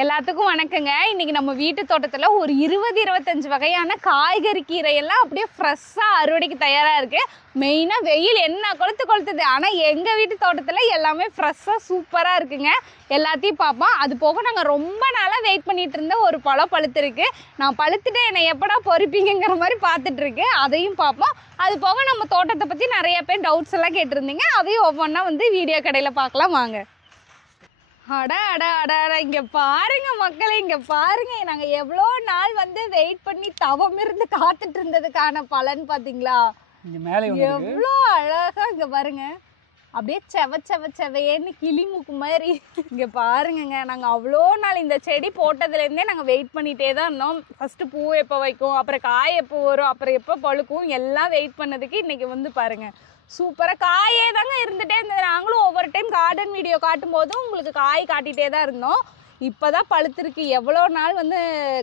எல்லாத்துக்கும் வணக்கங்க. இன்னைக்கு நம்ம வீட்டு தோட்டத்தில் ஒரு 20-25 வகையான காய்கறி கீரையெல்லாம் அப்படியே ஃப்ரெஷ்ஷாக அறுவடைக்கு தயாராக இருக்குது. மெயினாக வெயில் என்ன கொளுத்துது, ஆனால் எங்கள் வீட்டு தோட்டத்தில் எல்லாமே ஃப்ரெஷ்ஷாக சூப்பராக இருக்குங்க. எல்லாத்தையும் பார்ப்போம். அது போக நாங்கள் ரொம்ப நாளாக வெயிட் பண்ணிகிட்டு இருந்த ஒரு பழம் பழுத்துருக்கு. நான் பழுத்துட்டு என்னை எப்படா பொறிப்பீங்கிற மாதிரி பார்த்துட்ருக்கு. அதையும் பார்ப்போம். அது போக நம்ம தோட்டத்தை பற்றி நிறைய பேர் டவுட்ஸ் எல்லாம் கேட்டிருந்தீங்க. அதையும் ஒவ்வொன்றா வீடியோ கடையில் பார்க்கலாம் வாங்க. இங்க பாருங்க மக்களே, இங்க பாருங்க. நாங்க எவ்வளோ நாள் வெயிட் பண்ணி தவம் இருந்து காத்துட்டு இருந்ததுக்கான பலன் பாத்தீங்களா? எவ்வளோ அழகா இங்க பாருங்க, அப்படியே செவையேன்னு கிளி மூக்கு மாதிரி. இங்க பாருங்கங்க, நாங்க அவ்வளோ நாள் இந்த செடி போட்டதுல இருந்தே நாங்க வெயிட் பண்ணிட்டே தான் இருந்தோம். ஃபர்ஸ்ட் பூ எப்போ வைக்கும், அப்புறம் காய் எப்போ வரும், அப்புறம் எப்போ பழுக்கும், எல்லாம் வெயிட் பண்ணதுக்கு இன்னைக்கு பாருங்க சூப்பராக காயே தாங்க இருந்துகிட்டே இருந்தது. நாங்களும் ஒவ்வொரு டைம் கார்டன் வீடியோ காட்டும் போதும் உங்களுக்கு காய் காட்டிகிட்டே தான் இருந்தோம். இப்போ தான் பழுத்துருக்கு. எவ்வளோ நாள்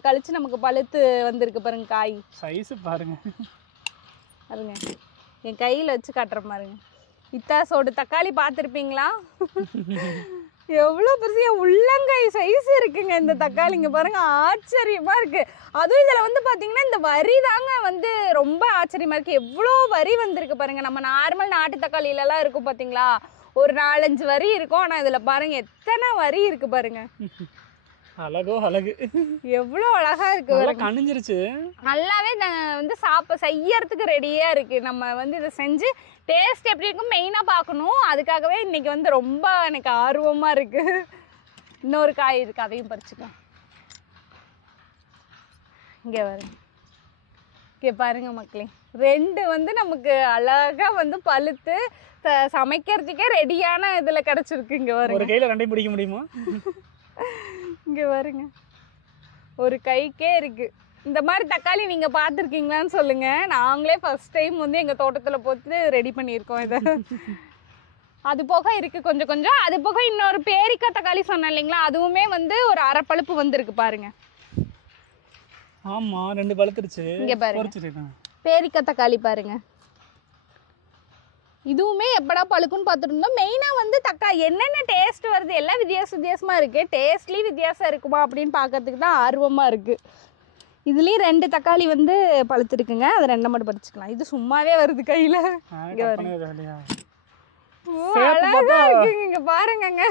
கழித்து நமக்கு பழுத்து வந்திருக்கு பாருங்க. காய் சைஸ் பாருங்க பாருங்க, என் கையில் வச்சு காட்டுற பாருங்க. இத்தாசோடு தக்காளி பார்த்துருப்பீங்களா? எவ்வளோ பெருசு, உள்ளங்கை சைஸ் இருக்குங்க இந்த தக்காளிங்க பாருங்க. ஆச்சரியமாக இருக்குது. அதுவும் இதில் பார்த்தீங்கன்னா இந்த வரி தாங்க ரொம்ப ஆச்சரியமாக இருக்குது. எவ்வளோ வரி வந்திருக்கு பாருங்கள். நம்ம நார்மல் நாட்டு தக்காளியிலலாம் இருக்கும் பார்த்தீங்களா, ஒரு 4-5 வரி இருக்கும். ஆனால் இதில் பாருங்கள் எத்தனை வரி இருக்குது பாருங்கள். அழகு எவ்வளோ அழகா இருக்கு. கணிஞ்சிருச்சு. நல்லாவே செய்யறதுக்கு ரெடியா இருக்கு. நம்ம இதை செஞ்சு டேஸ்ட் எப்படி இருக்கும் மெயினா பார்க்கணும். அதுக்காகவே இன்னைக்கு ரொம்ப எனக்கு ஆர்வமா இருக்கு. இன்னொரு காய் இருக்கு, அதையும் பறிச்சுக்கலாம். இங்க பாருங்க, இங்க பாருங்க மக்களே, ரெண்டு நமக்கு அழகா பழுத்து சமைக்கிறதுக்கே ரெடியான இதுல கிடைச்சிருக்கு. இங்க பாருங்க, ஒரு கையில ரெண்டையும் பிடிக்க முடியுமா? இங்க பாருங்க, ஒரு கைக்கே இருக்கு. இந்த மாதிரி தக்காளி நீங்க பார்த்துருக்கீங்களான்னு சொல்லுங்க. நாங்களே ஃபர்ஸ்ட் டைம் எங்க தோட்டத்துல போட்டு ரெடி பண்ணியிருக்கோம் இதை. அது போக இருக்கு கொஞ்சம் கொஞ்சம். அது போக இன்னொரு பேரிக்காய் தக்காளி சொன்னேன் இல்லைங்களா, அதுவுமே ஒரு அரை பழுப்பு வந்திருக்கு பாருங்க. ஆமா, 2 பழுத்துருச்சு. இங்க பாருங்க, பேரிக்காய் தக்காளி பாருங்க. இதுவுமே எப்படா பழுக்குன்னு பார்த்துட்டு இருந்தோம். மெயினாக தக்காளி என்னென்ன டேஸ்ட் வருது, எல்லாம் வித்தியாசமாக இருக்குது. டேஸ்ட்லேயும் வித்தியாசம் இருக்குமா அப்படின்னு பார்க்கறதுக்கு தான் ஆர்வமாக இருக்குது. இதுலேயும் 2 தக்காளி பழுத்துருக்குங்க. அது 2 மட்டும் பறிச்சுக்கலாம். இது சும்மாவே வருது கையில். அழகா இருக்குங்க. இங்கே பாருங்கங்க,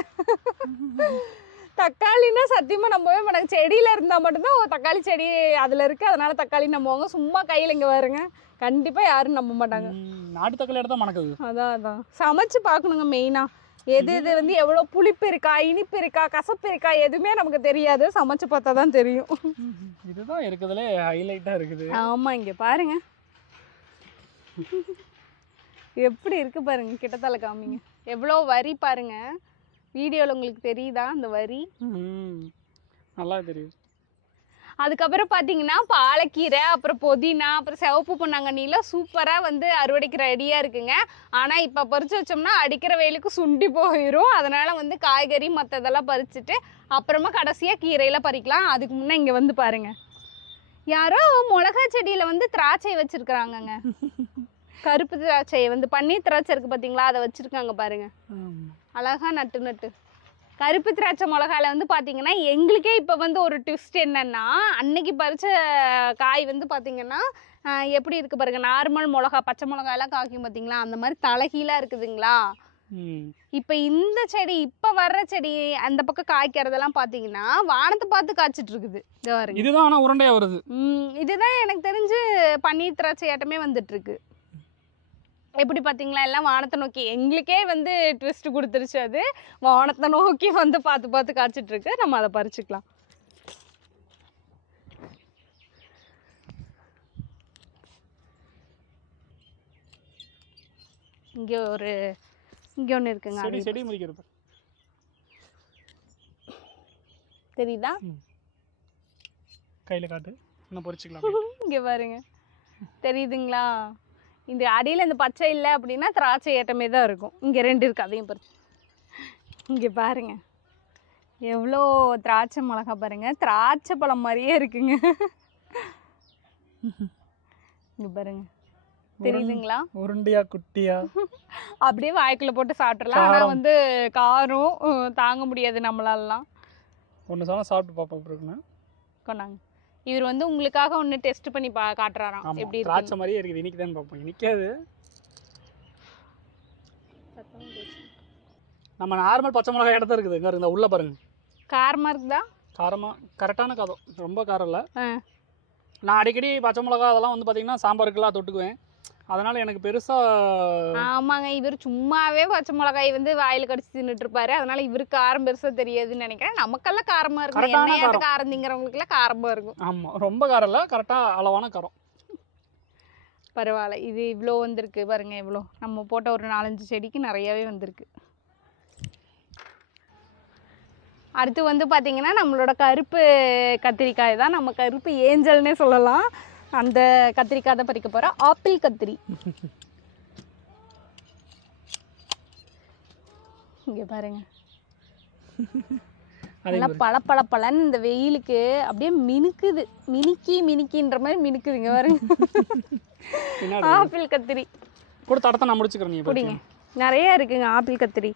தக்காளின்னா சத்தியமாக நம்பவே மாட்டாங்க. செடியில் இருந்தால் மட்டும்தான் தக்காளி செடி அதில் இருக்குது, அதனால தக்காளி நம்புவாங்க. சும்மா கையில் இங்கே பாருங்க, கண்டிப்பாக யாரும் நம்ப மாட்டாங்க. நாட்டு தக்காளி எடுத்தா மணக்குது. அதான் சமைச்சு பார்க்கணுங்க. மெயினாக எது எவ்வளோ புளிப்பு இருக்கா, இனிப்பு இருக்கா, கசப்பு இருக்கா, எதுவுமே நமக்கு தெரியாது. சமைச்சு பார்த்தா தான் தெரியும். இதுதான் இருக்குதுலே ஹைலைட்டாக இருக்குது. ஆமாம், இங்கே பாருங்க எப்படி இருக்கு பாருங்க. கிட்டத்தல காமிங்க, எவ்வளோ வரி பாருங்க. வீடியோவில் உங்களுக்கு தெரியுதா அந்த வரி? நல்லா தெரியுது. அதுக்கப்புறம் பார்த்தீங்கன்னா பாலக்கீரை, அப்புறம் புதினா, அப்புறம் சிவப்பு பொன்னாங்கண்ணிலாம் சூப்பராக அறுவடைக்கு ரெடியாக இருக்குங்க. ஆனால் இப்போ பறித்து வச்சோம்னா அடிக்கிற வெயிலுக்கு சுண்டி போயிடும். அதனால் காய்கறி மற்றதெல்லாம் பறிச்சுட்டு அப்புறமா கடைசியாக கீரையில் பறிக்கலாம். அதுக்கு முன்னே இங்கே பாருங்கள், யாரோ மிளகா செடியில் திராட்சை வச்சுருக்குறாங்கங்க. கருப்பு திராட்சை பன்னீர் திராட்சை இருக்குது பார்த்தீங்களா, அதை வச்சுருக்காங்க பாருங்கள். அழகாக நட்டு கருப்பு திராட்சை மிளகாயில் பார்த்தீங்கன்னா எங்களுக்கே இப்போ ஒரு ட்விஸ்ட் என்னென்னா, அன்னைக்கு பறித்த காய் பார்த்தீங்கன்னா எப்படி இருக்குது பாருங்க. நார்மல் மிளகா, பச்சை மிளகாயெல்லாம் காய்க்கும் பார்த்தீங்களா, அந்த மாதிரி தலைகீழாக இருக்குதுங்களா. இப்போ இந்த செடி, இப்போ வர்ற செடி அந்த பக்கம் காய்க்கிறதெல்லாம் பார்த்தீங்கன்னா வானத்தை பார்த்து காய்ச்சிட்டு இருக்குது. இதுதான் ஆனால் உருண்டையாக வருது. இதுதான் எனக்கு தெரிஞ்சு பன்னீர் திராட்சை ஆட்டமே வந்துட்டுருக்கு. எப்படி பார்த்தீங்களா, எல்லாம் வானத்தை நோக்கி. எங்களுக்கே ட்விஸ்ட் கொடுத்துருச்சு. அது வானத்தை நோக்கி பார்த்து காய்ச்சிட்ருக்கு. நம்ம அதை பறிச்சுக்கலாம். இங்கே ஒன்று இருக்குங்க. தெரியுதா? கையில் காட்டு, இன்னும் பறிச்சுக்கலாம். இங்கே பாருங்க, தெரியுதுங்களா? இந்த அடியில் இந்த பச்சை இல்லை அப்படின்னா திராட்சை ஏட்டமே தான் இருக்கும். இங்கே 2 இருக்குது, அதையும் பறிச்சு. இங்கே பாருங்கள், எவ்வளோ திராட்சை மிளகா பாருங்கள். திராட்சை பழம் மாதிரியே இருக்குங்க. இங்கே பாருங்கள், தெரியுதுங்களா? உருண்டையா குட்டியா அப்படியே வாய்க்குள்ளே போட்டு சாப்பிட்றலாம். ஆனால் காரம் தாங்க முடியாது நம்மளாலலாம். ஒன்று சொன்னால் சாப்பிட்டு பார்ப்போம் எப்படி இருக்குன்னு. கொண்டாங்க. இவர் வந்து உங்களுக்காக ஒன்று டெஸ்ட் பண்ணி காட்டுறாராம் எப்படி இருக்கு. திராட்சை மாதிரியே இருக்குது. இன்னைக்கு தான் பார்ப்போம். இன்னைக்காது நம்ம நார்மல் பச்சை மிளகாய் இடத்த இருக்குது. இங்கே இருக்குதா உள்ளே பாருங்க. காரமாக இருக்குதா? காரமாக கரெக்டான காரம், ரொம்ப காரம் இல்லை. நான் அடிக்கடி பச்சை மிளகா அதெல்லாம் வந்து பார்த்தீங்கன்னா சாம்பாருக்கெல்லாம் தொட்டுக்குவேன். அதனால் எனக்கு பெருசாக. ஆமாங்க, இவர் சும்மாவே பச்சை மிளகாய் வந்து வாயில் கடிச்சு தின்னுட்டு இருப்பாரு. அதனால இவருக்கு காரம் பெருசாக தெரியாதுன்னு நினைக்கிறேன். நமக்கெல்லாம் காரமாக இருக்கும். எண்ணெயாட்ட காரம் திங்கிறவங்களுக்குலாம் காரமாக இருக்கும். ஆமாம், ரொம்ப காரம் இல்லை, கரெக்டாக அளவான காரம். பரவாயில்ல. இது இவ்வளோ வந்திருக்கு பாருங்க. இவ்வளோ நம்ம போட்ட ஒரு 4-5 செடிக்கு நிறையாவே வந்திருக்கு. அடுத்து வந்து பார்த்திங்கன்னா நம்மளோட கருப்பு கத்திரிக்காய் தான். நம்ம கருப்பு ஏஞ்சல்னே சொல்லலாம். அந்த கத்திரிக்காய் தான் பறிக்க போகிறோம். ஆப்பிள் கத்திரி. இங்கே பாருங்க, நல்லா பளபளன்னு இந்த வெயிலுக்கு அப்படியே மினுக்குது. மினிக்கின்ற மாதிரி மினுக்குதுங்க பாருங்க. ஆப்பிள் கத்திரி கூட தடத்தை நான் முடிச்சுக்கிறேன். பிடிங்க, நிறைய இருக்குங்க ஆப்பிள் கத்திரி.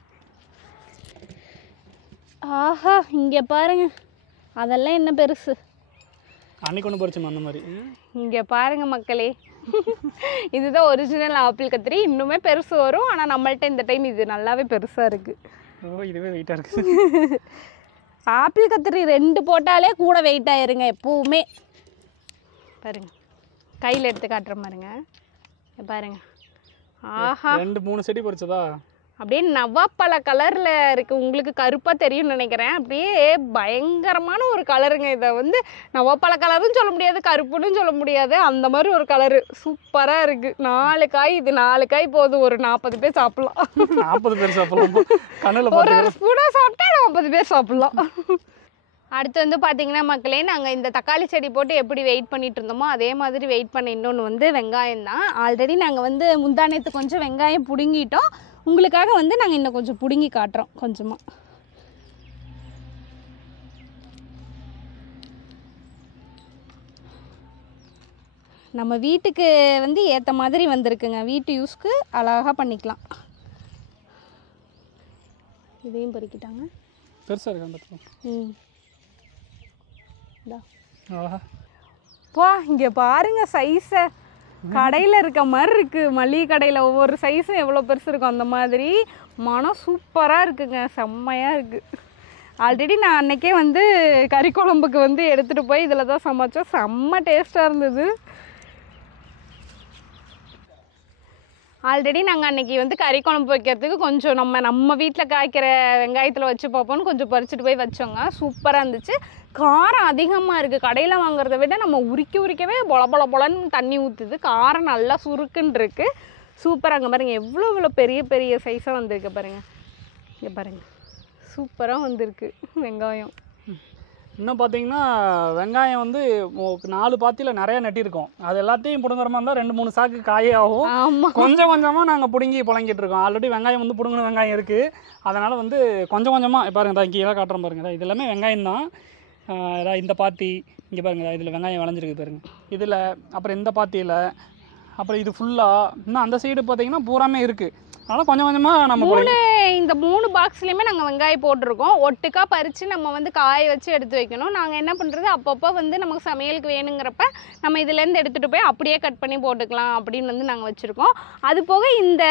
ஆஹா, இங்கே பாருங்க, அதெல்லாம் என்ன பெருசு. அன்னைக்கு ஒன்று பறிச்சோம் அந்த மாதிரி. இங்கே பாருங்க மக்களே, இதுதான் ஒரிஜினல் ஆப்பிள் கத்திரி. இன்னுமே பெருசு வரும். ஆனால் நம்மள்ட்ட இந்த டைம் இது நல்லாவே பெருசாக இருக்குது. ஓ, இதுவே வெயிட்டாக இருக்குது. ஆப்பிள் கத்திரி 2 போட்டாலே கூட வெயிட் ஆயிருங்க எப்பவுமே. பாருங்க, கையில் எடுத்து காட்டுற பாருங்க. பாருங்க, ஆஹா, 2-3 செடி பறிச்சதா. அப்படியே நவாப்பழ கலரில் இருக்குது. உங்களுக்கு கருப்பாக தெரியும்னு நினைக்கிறேன். அப்படியே பயங்கரமான ஒரு கலருங்க. இதை வந்து நவாப்பழ கலருன்னு சொல்ல முடியாது, கருப்புன்னு சொல்ல முடியாது. அந்த மாதிரி ஒரு கலரு சூப்பராக இருக்குது. 4 காய். இது 4 காய் போதும், ஒரு 40 பேர் சாப்பிட்லாம். 40 பேர் சாப்பிட்லாம். ஒரு ஸ்பூனாக சாப்பிட்டா 40 பேர் சாப்பிட்லாம். அடுத்து வந்து பார்த்திங்கன்னா மக்களே, நாங்கள் இந்த தக்காளி செடி போட்டு எப்படி வெயிட் பண்ணிட்டு இருந்தோமோ அதே மாதிரி வெயிட் பண்ண இன்னொன்று வந்து வெங்காயம் தான். ஆல்ரெடி நாங்கள் வந்து முந்தானத்து கொஞ்சம் வெங்காயம் பிடுங்கிட்டோம். உங்களுக்காக வந்து நாங்கள் இன்னும் கொஞ்சம் பிடுங்கி காட்டுறோம். கொஞ்சமாக நம்ம வீட்டுக்கு வந்து ஏற்ற மாதிரி வந்திருக்குங்க. வீட்டு யூஸ்க்கு அழகாக பண்ணிக்கலாம். இதையும் பறிக்கிட்டாங்க. பெருசாக இருக்கு. பா, இங்கே பாருங்க சைஸை. கடையில் இருக்க மாதிரி இருக்குது. மளிகை கடையில் ஒவ்வொரு சைஸும் எவ்வளோ பெருசு இருக்கும் அந்த மாதிரி. மனம் சூப்பராக இருக்குங்க, செம்மையாக இருக்குது. ஆல்ரெடி நான் அன்றைக்கே வந்து கறி குழம்புக்கு வந்து எடுத்துகிட்டு போய் இதில் தான் சமைச்சோம். செம்ம டேஸ்ட்டாக இருந்தது. ஆல்ரெடி நாங்கள் அன்றைக்கி வந்து கறி குழம்பு வைக்கிறதுக்கு கொஞ்சம் நம்ம வீட்டில் காய்க்கிற வெங்காயத்தில் வச்சு பார்ப்போம்னு கொஞ்சம் பறிச்சுட்டு போய் வச்சோங்க. சூப்பராக இருந்துச்சு. காரம் அதிகமாக இருக்குது. கடையில் வாங்குறத விட நம்ம உரிக்கவே பொலன்னு தண்ணி ஊற்றுது. காரம் நல்லா சுருக்குன்னு இருக்குது. சூப்பராக. அங்கே பாருங்கள் எவ்வளோ பெரிய பெரிய சைஸாக வந்திருக்கு பாருங்கள். இங்கே பாருங்கள், சூப்பராக வந்திருக்கு வெங்காயம். இன்னும் பார்த்தீங்கன்னா வெங்காயம் வந்து 4 பாத்தியில் நிறையா நட்டியிருக்கோம். அது எல்லாத்தையும் பிடுங்குற மாதிரி இருந்தால் 2-3 சாக்கு காயே ஆகும். ஆமாம், கொஞ்சம் கொஞ்சமாக நாங்கள் பிடுங்கி புழங்கிட்டு இருக்கோம். ஆல்ரெடி வெங்காயம் வந்து பிடுங்கின வெங்காயம் இருக்குது. அதனால் வந்து கொஞ்சம் கொஞ்சமாக பாருங்க, இங்கே எல்லாம் காட்டுறோம் பாருங்க. இது எல்லாமே வெங்காயம் தான். இந்த பாத்தி இங்கே பாருங்க, இதில் வெங்காயம் விளைஞ்சிருக்கு பாருங்க. இதில் அப்புறம் இந்த பாத்தியில், அப்புறம் இது ஃபுல்லாக இன்னும் அந்த சைடு பார்த்தீங்கன்னா பூராமே இருக்குது. அதனால் கொஞ்சம் கொஞ்சமாக நம்ம இந்த 3 பாக்ஸ்லையுமே நாங்கள் வெங்காயம் போட்டிருக்கோம். ஒட்டுக்காக பறித்து நம்ம வந்து காய வச்சு எடுத்து வைக்கணும். நாங்கள் என்ன பண்ணுறது, அப்பப்போ வந்து நமக்கு சமையலுக்கு வேணுங்கிறப்ப நம்ம இதுலேருந்து எடுத்துகிட்டு போய் அப்படியே கட் பண்ணி போட்டுக்கலாம் அப்படின்னு வந்து நாங்கள் வச்சுருக்கோம். அது போக இந்த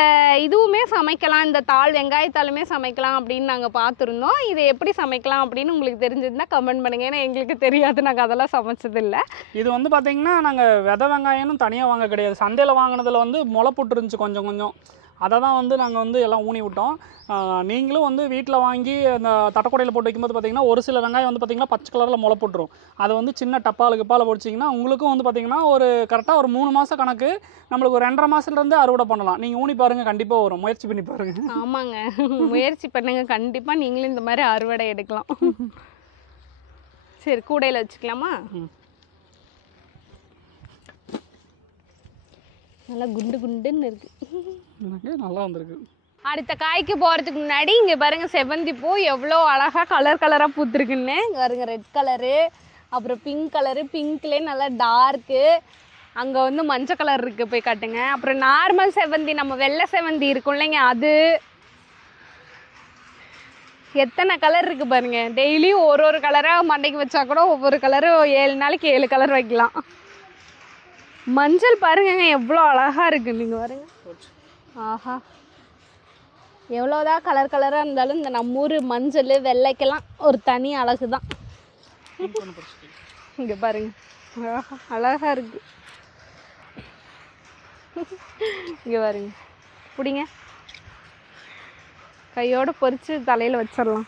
இதுவுமே சமைக்கலாம், இந்த வெங்காயத்தாலுமே சமைக்கலாம் அப்படின்னு நாங்கள் பார்த்துருந்தோம். இதை எப்படி சமைக்கலாம் அப்படின்னு உங்களுக்கு தெரிஞ்சிருந்தால் கமெண்ட் பண்ணுங்கள். ஏன்னா எங்களுக்கு தெரியாது, நாங்கள் அதெல்லாம் சமைச்சதில்லை. இது வந்து பார்த்திங்கன்னா நாங்கள் விதை வெங்காயம்னு தனியாக வாங்க கிடையாது. சந்தையில் வாங்கினதில் வந்து முளை போட்டுருந்துச்சு கொஞ்சம் கொஞ்சம். அதை தான் வந்து நாங்கள் வந்து எல்லாம் ஊனி விட்டோம். நீங்களும் வந்து வீட்டில் வாங்கி அந்த தட்டக்கொடையில் போட்டு வைக்கும்போது பார்த்திங்கன்னா ஒரு சில வெங்காயம் வந்து பார்த்திங்கன்னா பச்சை கலரில் முளை போட்டுரும். அதை வந்து சின்ன டப்பால் போட்டுச்சிங்கன்னா உங்களுக்கும் வந்து பார்த்திங்கன்னா ஒரு கரெக்டாக ஒரு 3 மாதம் கணக்கு நம்மளுக்கு ஒரு 2.5 மாதத்துலேருந்து அறுவடை பண்ணலாம். நீங்கள் ஊனி பாருங்கள், கண்டிப்பாக வரும். முயற்சி பண்ணி பாருங்கள். ஆமாங்க, முயற்சி பண்ணுங்கள், கண்டிப்பாக நீங்களும் இந்த மாதிரி அறுவடை எடுக்கலாம். சரி, கூடையில் வச்சுக்கலாமா? நல்லா குண்டுன்னு இருக்கு. நல்லா வந்திருக்கு. அடுத்த காய்க்கு போகிறதுக்கு முன்னாடி இங்கே பாருங்க, செவ்வந்தி பூ எவ்வளோ அழகாக கலராக பூத்துருக்குன்னு. இங்கே பாருங்க, ரெட் கலரு, அப்புறம் பிங்க் கலரு, பிங்க்லேயே நல்லா டார்க்கு, அங்கே வந்து மஞ்சள் கலர் இருக்குது, போய் காட்டுங்க. அப்புறம் நார்மல் செவ்வந்தி, நம்ம வெள்ளை செவ்வந்தி இருக்கும் இல்லைங்க, அது. எத்தனை கலர் இருக்குது பாருங்க. டெய்லியும் ஒரு கலராக மண்டைக்கு வச்சா கூட ஒவ்வொரு கலரும் 7 நாளைக்கு 7 கலர் வைக்கலாம். மஞ்சள் பாருங்கங்க எவ்வளோ அழகாக இருக்குது. நீங்கள் பாருங்க. ஆஹா, எவ்வளோதான் கலர் கலராக இருந்தாலும் இந்த நம்ம ஊர் மஞ்சள் வெள்ளைக்கெல்லாம் ஒரு தனி அழகு தான். இங்கே பாருங்க, அழகாக இருக்குது. இங்கே பாருங்க, பிடிங்க, கையோடு பொறிச்சு தலையில் வச்சிடலாம்.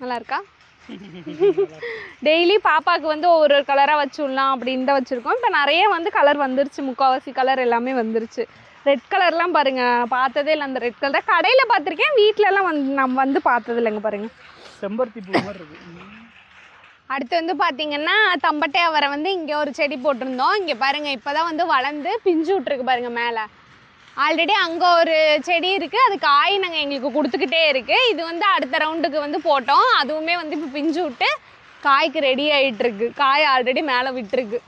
நல்லா இருக்கா? டெய்லி பாப்பாவுக்கு வந்து ஒவ்வொரு கலராக வச்சு விடலாம் அப்படின்னு தான் வச்சுருக்கோம். இப்போ நிறைய வந்து கலர் வந்துருச்சு, முக்கால்வாசி கலர் எல்லாமே வந்துருச்சு. ரெட் கலர்லாம் பாருங்கள், பார்த்ததே இல்லை. அந்த ரெட் கலர் கடையில் பார்த்துருக்கேன், வீட்டிலலாம் நம்ம வந்து பார்த்தது இல்லைங்க. பாருங்கள், செம்பருத்தி பூ மாதிரி இருக்குது. அடுத்து வந்து பார்த்தீங்கன்னா தம்பட்டை அவரை வந்து இங்கே ஒரு செடி போட்டிருந்தோம். இங்கே பாருங்கள், இப்போ தான் வந்து வளர்ந்து பிஞ்சு விட்ருக்கு பாருங்கள் மேலே. ஆல்ரெடி அங்கே ஒரு செடி இருக்குது, அது காய் நாங்கள் எங்களுக்கு கொடுத்துக்கிட்டே இருக்குது. இது வந்து அடுத்த ரவுண்டுக்கு வந்து போட்டோம், அதுவுமே வந்து இப்போ பிஞ்சு விட்டு காய்க்கு ரெடி ஆகிட்டுருக்கு. காய் ஆல்ரெடி மேலே விட்டுருக்கு.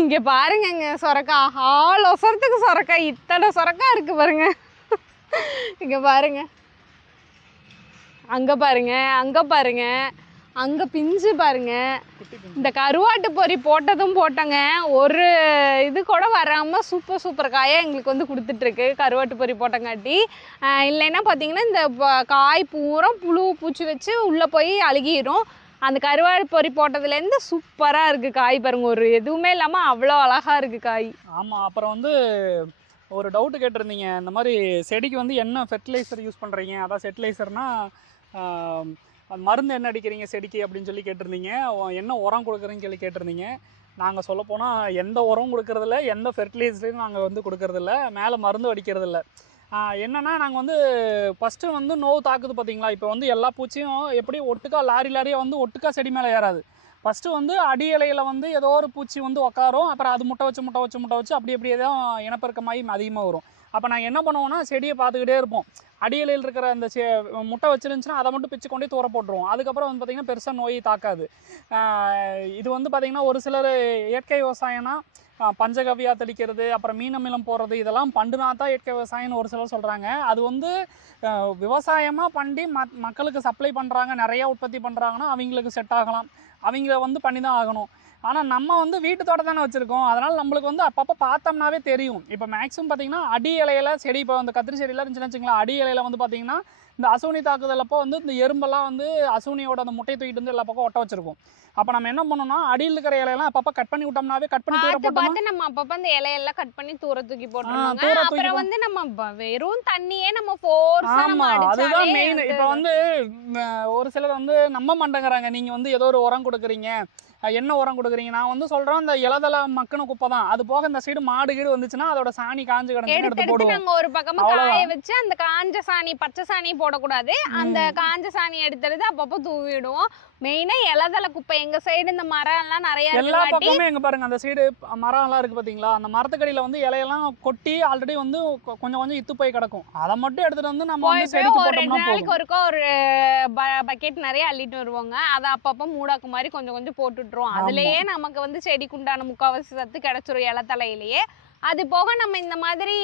இங்கே பாருங்கங்க, சொரக்காய், 6 வருஷத்துக்கு சொரக்காய், இத்தனை சொரக்காய் இருக்குது பாருங்க. இங்கே பாருங்க, அங்கே பாருங்க, அங்கே பாருங்க, அங்கே பிஞ்சு பாருங்க. இந்த கருவாட்டு பொறி போட்டதும் போட்டோங்க, ஒரு இது கூட வராமல் சூப்பர் காயாக எங்களுக்கு வந்து கொடுத்துட்ருக்கு கருவாட்டு பொறி போட்டங்காட்டி. இல்லைன்னா பார்த்தீங்கன்னா இந்த காய் பூரா புழு பூச்சி வச்சு உள்ளே போய் அழுகிடும். அந்த கருவாடு பொறி போட்டதுலேருந்து சூப்பராக இருக்குது காய் பாருங்க, ஒரு எதுவுமே இல்லாமல் அவ்வளோ அழகாக இருக்குது காய். ஆமாம், அப்புறம் வந்து ஒரு டவுட்டு கேட்டிருந்தீங்க, இந்த மாதிரி செடிக்கு வந்து என்ன ஃபெர்டிலைசர் யூஸ் பண்ணுறீங்க, அதான் ஃபெர்டிலைசர்னால் மருந்து என்ன அடிக்கிறீங்க செடிக்கு அப்படின்னு சொல்லி கேட்டிருந்தீங்க. என்ன உரம் கொடுக்குறீங்கன்னு சொல்லி கேட்டிருந்தீங்க. நாங்கள் சொல்லப்போனால் எந்த உரம் கொடுக்கறதில்ல, எந்த ஃபெர்டிலைசரையும் நாங்கள் வந்து கொடுக்கறதில்ல, மேலே மருந்து அடிக்கிறதில்ல. என்னென்னா நாங்கள் வந்து ஃபஸ்ட்டு வந்து நோவு தாக்குது பார்த்தீங்களா. இப்போ வந்து எல்லா பூச்சியும் எப்படி ஒட்டுக்கா லாரியாக வந்து ஒட்டுக்கா செடி மேலே ஏறாது. ஃபஸ்ட்டு வந்து அடி இலையில் வந்து ஏதோ ஒரு பூச்சி வந்து உட்காரும், அப்புறம் அது முட்டை வச்சு அப்படியே தான் இனப்பெருக்கமாகி அதிகமாக வரும். அப்போ நாங்கள் என்ன பண்ணுவோம்னா செடியை பார்த்துக்கிட்டே இருப்போம். அடி இலையில் இருக்கிற அந்த முட்டை வச்சுருந்துச்சுன்னா அதை மட்டும் பிச்சு கொண்டே தூர போட்டுருவோம். அதுக்கப்புறம் வந்து பார்த்திங்கன்னா பெருசாக நோய் தாக்காது. இது வந்து பார்த்திங்கன்னா ஒரு சிலர் இயற்கை விவசாயம்னா பஞ்சகவ்யா தெளிக்கிறது, அப்புறம் மீன் அமிலம் போடுறது, இதெல்லாம் பண்ணுனா தான் இயற்கை விவசாயம்னு ஒரு சிலர் சொல்கிறாங்க. அது வந்து விவசாயமாக பண்ணி மக்களுக்கு சப்ளை பண்ணுறாங்க, நிறையா உற்பத்தி பண்ணுறாங்கன்னா அவங்களுக்கு செட் ஆகலாம், அவங்கள வந்து பண்ணி தான் ஆகணும். ஆனால் நம்ம வந்து வீட்டு தோட்டம் தானே வச்சுருக்கோம், அதனால் நம்மளுக்கு வந்து அப்பப்போ பார்த்தோம்னாவே தெரியும். இப்போ மேக்ஸிமம் பார்த்திங்கன்னா அடி இலையில் செடி, இப்போ அந்த கத்திரி செடியெலாம் இருந்துச்சுன்னு வச்சுங்களேன், அடி இலையில் வந்து பார்த்திங்கன்னா இந்த அசுனி தாக்குதலப்போ வந்து இந்த எறும்பெல்லாம் வந்து அசுனியோட அந்த முட்டையை தூக்கிட்டு வந்து எல்லா பக்கம் ஒட்ட வச்சிருக்கும். அப்போ நம்ம என்ன பண்ணோம்னா அடியில் இருக்கிற இலையெல்லாம் அப்பப்போ கட் பண்ணி விட்டோம்னாவே, கட் பண்ணி தூர போட்டோம்னா நம்ம அப்பப்போ அந்த இலையெல்லாம் கட் பண்ணி தூர தூக்கி போட்டோம். அப்புறம் வந்து நம்ம வெறும் தண்ணியே நம்ம ஃபோர்ஸா நம்ம அடிச்சாலே அதுதான் மெயின். இப்போ வந்து ஒரு சிலர் வந்து நம்ப மாட்டேங்கிறாங்க, நீங்கள் வந்து ஏதோ ஒரு உரம் கொடுக்குறீங்க, என்ன உரம் கொடுக்குறீங்க. நான் வந்து சொல்கிறேன், இந்த இலதலை மக்குன குப்பை தான். அது போக இந்த சைடு மாடு கீடு வந்துச்சுன்னா அதோட சாணி காஞ்சு கிடந்துச்சுன்னு எடுத்து போடுவோம். நாங்கள் ஒரு பக்கமா காய வச்சு அந்த காஞ்ச சாணி, பச்சை சாணி போடக்கூடாது, அந்த காஞ்ச சாணி எடுத்துறது அப்பப்போ தூவிடுவோம். மெயினா இலதலை குப்பை எங்க சைடு இந்த மரம் எல்லாம் நிறைய எல்லா பக்கமுமே எங்க பாருங்க அந்த சைடு மரம் எல்லாம் இருக்கு பாத்தீங்களா, அந்த மரத்துக்கடியில வந்து இலையெல்லாம் கொட்டி ஆல்ரெடி வந்து கொஞ்சம் இத்து போய் கிடக்கும். அதை மட்டும் எடுத்துட்டு வந்து நம்ம வந்து செடிக்கு போட்டோம்னா போதும். ஒருக்கா ஒரு பக்கெட் நிறைய அள்ளிட்டு வருவாங்க, அதை அப்பப்போ மூடாக்கு மாதிரி கொஞ்சம் போட்டுட்டுருவோம். அதுலயே நமக்கு வந்து செடிக்கு உண்டான முக்கால்வாசி சத்து கிடைச்சிரும் இலத்தலையிலேயே. அது போக நம்ம இந்த மாதிரி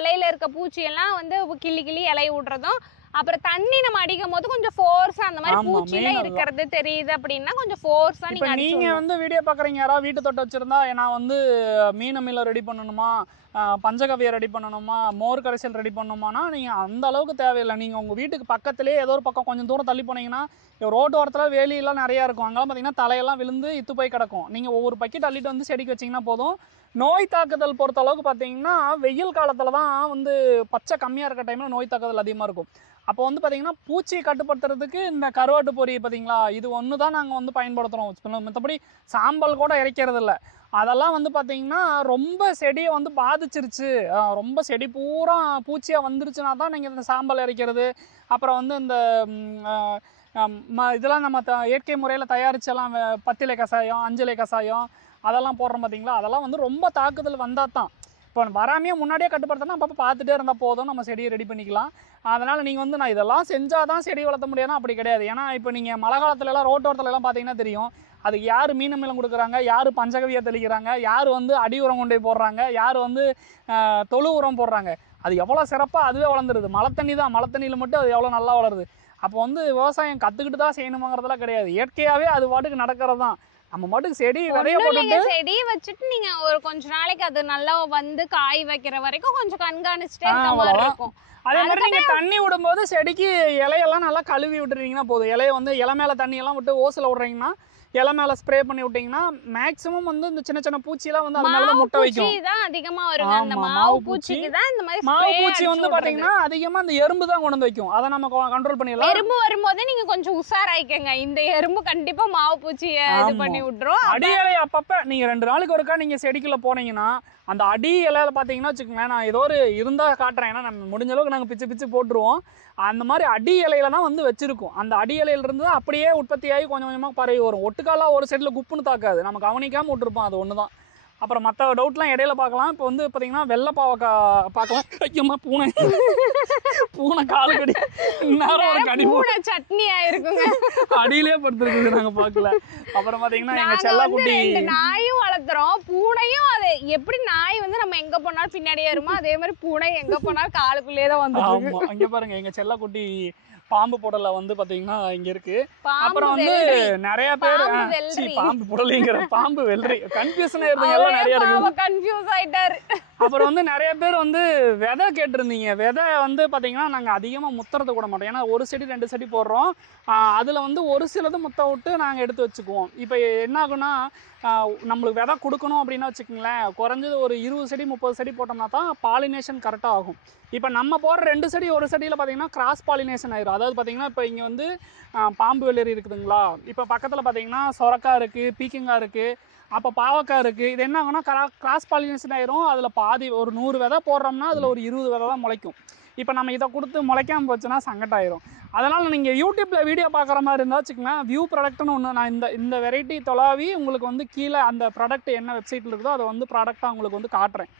இலையில இருக்க பூச்சியெல்லாம் வந்து கிள்ளி இலைய விடுறதும், அப்புறம் தண்ணி நம்ம அடிக்கும் போது கொஞ்சம் ஃபோர்ஸா அந்த மாதிரி பூச்சில இருக்கிறது தெரியுது அப்படின்னா கொஞ்சம் ஃபோர்ஸா நீங்க அடிச்சு. நீங்க வந்து வீடியோ பாக்குறீங்க, யாராவது வீட்டு தோட்டம் வச்சிருந்தா நான் வந்து மீன் அமிலம் ரெடி பண்ணணுமா, பஞ்சகவ்யா ரெடி பண்ணணுமா, மோர் கரைசல் ரெடி பண்ணணுமானா நீங்க அந்த அளவுக்கு தேவையில்லை. நீங்க உங்க வீட்டுக்கு பக்கத்திலே ஏதோ ஒரு பக்கம் கொஞ்சம் தூரம் தள்ளி போனீங்கன்னா ரோட்டு ஓரத்துல வேலியெல்லாம் நிறைய இருக்கும், அங்கெல்லாம் பாத்தீங்கன்னா தலையெல்லாம் விழுந்து இத்து போய் கிடக்கும். நீங்க ஒவ்வொரு பக்கெட் அள்ளிட்டு வந்து செடிக்கு வச்சீங்கன்னா போதும். நோய் தாக்குதல் பொறுத்த அளவுக்கு பார்த்தீங்கன்னா வெயில் காலத்தில் தான் வந்து பச்சை கம்மியாக இருக்க டைமில் நோய் தாக்குதல் அதிகமாக இருக்கும். அப்போ வந்து பார்த்திங்கன்னா பூச்சியை கட்டுப்படுத்துறதுக்கு இந்த கருவாட்டு பொறி பார்த்தீங்களா, இது ஒன்று தான் நாங்கள் வந்து பயன்படுத்துகிறோம். மற்றபடி சாம்பல் கூட இறைக்கிறது இல்லை. அதெல்லாம் வந்து பார்த்திங்கன்னா ரொம்ப செடியை வந்து பாதிச்சிருச்சு, ரொம்ப செடி பூரா பூச்சியாக வந்துருச்சுன்னா தான் நீங்கள் இந்த சாம்பல் இறைக்கிறது, அப்புறம் வந்து இந்த இதெல்லாம் நம்ம இயற்கை முறையில் தயாரிச்செல்லாம் பத்திலை கசாயம், அஞ்சலை கசாயம் அதெல்லாம் போடுறோம் பார்த்தீங்களா. அதெல்லாம் வந்து ரொம்ப தாக்குதல் வந்தால் தான். இப்போ வராமையே முன்னாடியே கட்டுப்படுத்தினா அப்போ பார்த்துட்டே இருந்தால் போதும், நம்ம செடியை ரெடி பண்ணிக்கலாம். அதனால் நீங்கள் வந்து நான் இதெல்லாம் செஞ்சால் தான் செடி வளர்த்த முடியாதுன்னா அப்படி கிடையாது. ஏன்னா இப்போ நீங்கள் மழை காலத்துலலாம் ரோட்டோரத்துலலாம் பார்த்தீங்கன்னா தெரியும், அதுக்கு யார் மீன் அமிலம் கொடுக்குறாங்க, யார் பஞ்சகவ்யா தெளிக்கிறாங்க, யார் வந்து அடி உரம் கொண்டு போய் போடுறாங்க, யார் வந்து தொழு உரம் போடுறாங்க. அது எவ்வளோ சிறப்பாக அதுவே வளர்ந்துருது. மழை தண்ணி தான், மழை தண்ணியில் மட்டும் அது எவ்வளோ நல்லா வளருது. அப்போ வந்து விவசாயம் கற்றுக்கிட்டு தான் செய்யணுமாங்கிறதெல்லாம் கிடையாது, இயற்கையாகவே அது பாட்டுக்கு நடக்கிறது தான். நம்ம பாட்டுக்கு செடி விதைய போட்டுட்டு செடி வச்சுட்டு நீங்க ஒரு கொஞ்ச நாளைக்கு அது நல்லா வந்து காய் வைக்கிற வரைக்கும் கொஞ்சம் கண்காணிச்சுட்டே இருக்க மாதிரி இருக்கும். அதே மாதிரி நீங்க தண்ணி விடும்போது செடிக்கு இலையெல்லாம் நல்லா கழுவி விட்டுறீங்கன்னா போதும். இலைய வந்து இலை மேல தண்ணி எல்லாம் விட்டு ஓசில விடுறீங்கன்னா இலை மேல ஸ்ப்ரே பண்ணி விட்டீங்கன்னா மேக்ஸிமம் வந்து இந்த சின்ன சின்ன பூச்சிலாம் வந்து அது மேல முட்டை வைக்கும். பூச்சி தான் அதிகமா வருங்க. அந்த மாவு பூச்சிக்கு தான் இந்த மாதிரி மாவு பூச்சி வந்து பாத்தீங்கன்னா அதிகமா அந்த எறும்பு தான் கொண்டு வந்து வைக்கும். அதை நம்ம கண்ட்ரோல் பண்ணிடலாம். எறும்பு வரும்போது நீங்க கொஞ்சம் உஷாராயிக்கங்க. இந்த எறும்பு கண்டிப்பா மாவு பூச்சியை இது பண்ணி விட்டுரும். அடி இலை அப்பப்ப நீங்க 2 நாளுக்கு ஒருக்கா நீங்க செடிக்குள்ள போனீங்கன்னா அந்த அடி இலையில பாத்தீங்கன்னா வச்சுக்கோங்களேன், நான் ஏதோ ஒரு இருந்தா காட்டுறேன், ஏன்னா நம்ம முடிஞ்ச அளவுக்கு நாங்க பிச்சு பிச்சு போட்டுருவோம். அந்த மாதிரி அடி இலையில தான் வந்து வச்சிருக்கோம். அந்த அடி இலையில இருந்து அப்படியே உற்பத்தி ஆகி கொஞ்சம் கொஞ்சமா பரவி வரும். ஒட்டுக்காலா ஒரு செடியில குப்புன்னு தாக்காது, நம்ம கவனிக்காம விட்டுருப்போம். அது ஒண்ணுதான். அப்புறம் மற்ற டவுட்லாம் இடையில பார்க்கலாம். இப்போ வந்து பார்த்தீங்கன்னா வெள்ளை பாவக்காய் பார்க்கலாம். ஐயம்மா பூனை பூனை காலு கடி நேரம் ஒரு கடி பூனை சட்னி ஆயிருக்குங்க. அடியிலே படுத்துருக்குது, நாங்கள் பார்க்கல. அப்புறம் பார்த்தீங்கன்னா எங்கள் செல்லக்குட்டி நாயும் வளர்த்துறோம், பூனையும். அது எப்படி நாய் வந்து நம்ம எங்க போனாலும் பின்னாடியே வருமோ அதே மாதிரி பூனை எங்க போனாலும் காலுக்குள்ளேயே தான் வந்து. ஆமாம், அங்கே பாருங்க எங்கள் செல்லக்குட்டி பாம்பு புடலை வந்து பாத்தீங்கன்னா இங்க இருக்கு. அப்புறம் வந்து நிறைய பேர் பாம்பு புடலைங்கிற பாம்பு வெள்ளரி கன்ஃபியூஷனா இருந்தீங்க, எல்லாம் நிறைய இருக்கு, கன்ஃபியூஸ் ஆயிட்டாரு. அப்புறம் வந்து நிறைய பேர் வந்து விதை கேட்டிருந்தீங்க. விதை வந்து பாத்தீங்கன்னா நாங்க அதிகமா முத்துறது கூட மாட்டோம். ஏன்னா ஒரு செடி 2 செடி போடுறோம். அதுல வந்து ஒரு சிலது முத்த விட்டு நாங்க எடுத்து வச்சுக்குவோம். இப்போ என்ன ஆகுனா நம்மளுக்கு விதை கொடுக்கணும் அப்படின்னா வச்சுக்கோங்களேன், குறைஞ்சது ஒரு 20 செடி 30 செடி போட்டோம்னா தான் பாலினேஷன் கரெக்டாக ஆகும். இப்போ நம்ம போடுற 2 செடி ஒரு செடியில் பார்த்தீங்கன்னா கிராஸ் பாலினேஷன் ஆயிரும். அதாவது பார்த்தீங்கன்னா இப்போ இங்கே வந்து பாம்பு வெள்ளரி இருக்குதுங்களா, இப்போ பக்கத்தில் பார்த்தீங்கன்னா சொரக்காய் இருக்குது, பீக்கங்காய் இருக்குது, அப்போ பாவக்காய் இருக்குது. இது என்ன ஆகுனா கிராஸ் பாலினேஷன் ஆயிரும். அதில் பாதி ஒரு 100 விதை போடுறோம்னா அதில் ஒரு 20 விதை தான் முளைக்கும். இப்போ நம்ம இதை கொடுத்து முளைக்காமல் போச்சுன்னா சங்கடம் ஆயிரும். அதனால் நீங்கள் யூடியூப்பில் வீடியோ பார்க்குற மாதிரி இருந்தால் வச்சுக்கோங்களேன், வியூ ப்ராடக்ட்னு ஒன்று நான் இந்த வெரைட்டி தொலாவி உங்களுக்கு வந்து கீழே அந்த ப்ராடக்ட் என்ன வெப்சைட்டில் இருக்குதோ அதை வந்து ப்ராடக்டாக உங்களுக்கு வந்து காட்டுறேன்.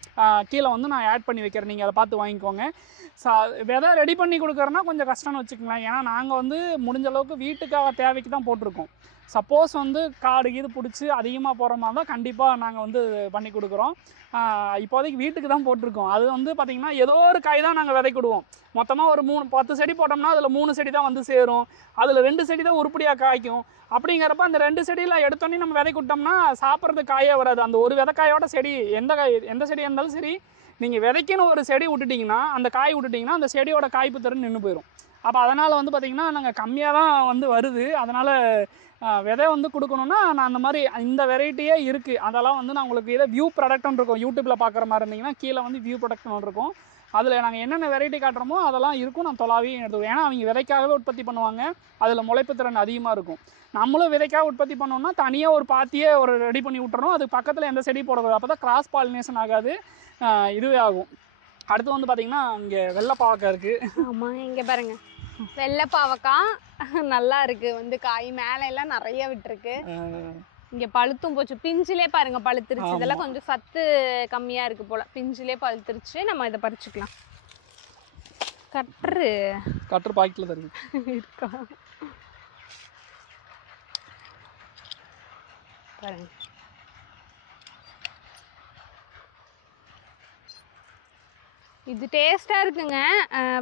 கீழே வந்து நான் ஆட் பண்ணி வைக்கிறேன், நீங்கள் அதை பார்த்து வாங்கிக்கோங்க. விதை ரெடி பண்ணி கொடுக்குறேன்னா கொஞ்சம் கஷ்டம்னு வச்சுக்கோங்களேன். ஏன்னா நாங்கள் வந்து முடிஞ்ச அளவுக்கு வீட்டுக்காக தேவைக்கு தான் போட்டிருக்கோம். சப்போஸ் வந்து காடு கீது பிடிச்சி அதிகமாக போகிற மாதிரி தான் கண்டிப்பாக நாங்கள் வந்து பண்ணி கொடுக்குறோம். இப்போதைக்கு வீட்டுக்கு தான் போட்டிருக்கோம். அது வந்து பார்த்திங்கன்னா ஏதோ ஒரு காய் தான் நாங்கள் விதைக்கிடுவோம். மொத்தமாக ஒரு 10 செடி போட்டோம்னா அதில் 3 செடி தான் வந்து சேரும், அதில் 2 செடி தான் உருப்படியாக காய்க்கும். அப்படிங்கிறப்ப அந்த 2 செடியில் எடுத்தோன்னே நம்ம விதைக்கு விட்டோம்னா சாப்பிட்றது காயே வராது. அந்த ஒரு விதைக்காயோட செடி எந்த செடியாக இருந்தாலும் சரி, நீங்கள் விதைக்குன்னு ஒரு செடி விட்டுட்டிங்கன்னா, அந்த காய் விட்டுட்டிங்கன்னா அந்த செடியோட காய்ப்பு திறன் நின்று போயிடும். அப்போ அதனால் வந்து பார்த்திங்கன்னா நாங்கள் கம்மியாக தான் வந்து வருது. அதனால் விதை வந்து கொடுக்கணுன்னா நான் அந்த மாதிரி இந்த வெரைட்டியே இருக்குது. அதெல்லாம் வந்து நான் உங்களுக்கு இதை வியூ ப்ராடக்ட்னு இருக்கும். யூடியூப்பில் பார்க்குற மாதிரி இருந்தீங்கன்னா கீழே வந்து வியூ ப்ராடக்ட்னு இருக்கும். அதில் நாங்கள் என்னென்ன வெரைட்டி காட்டுறோமோ அதெல்லாம் இருக்கும். நான் தொலாவியும் எடுத்துக்குவோம். ஏன்னா அவங்க விதைக்காகவே உற்பத்தி பண்ணுவாங்க, அதில் முளைப்பு திறன் அதிகமாக இருக்கும். நம்மளும் விதைக்காக உற்பத்தி பண்ணோம்னா தனியாக ஒரு பாத்தியே ஒரு ரெடி பண்ணி விட்டுறோம். அது பக்கத்தில் எந்த செடி போடக்கூடாது, அப்போ தான் கிராஸ் பாலினேஷன் ஆகாது, இதுவே ஆகும். அடுத்து வந்து பார்த்திங்கன்னா இங்கே வெள்ளை பாவக்காய் இருக்குது. ஆமாம், இங்கே பாருங்கள் வெள்ளை பாவக்காய் நல்லா இருக்கு. வந்து காய் மேலே எல்லாம் நிறைய விட்டுருக்கு. இங்க பழுத்தும் போச்சு, பிஞ்சிலே பாருங்க பழுத்துருச்சு. இதெல்லாம் கொஞ்சம் சத்து கம்மியா இருக்கு போல, பிஞ்சிலே பழுத்துருச்சு. நம்ம இதை பறிச்சுக்கலாம். கட்டர் பாக்கெட்ல தான் இருக்கா பாருங்க. இது டேஸ்ட்டாக இருக்குங்க.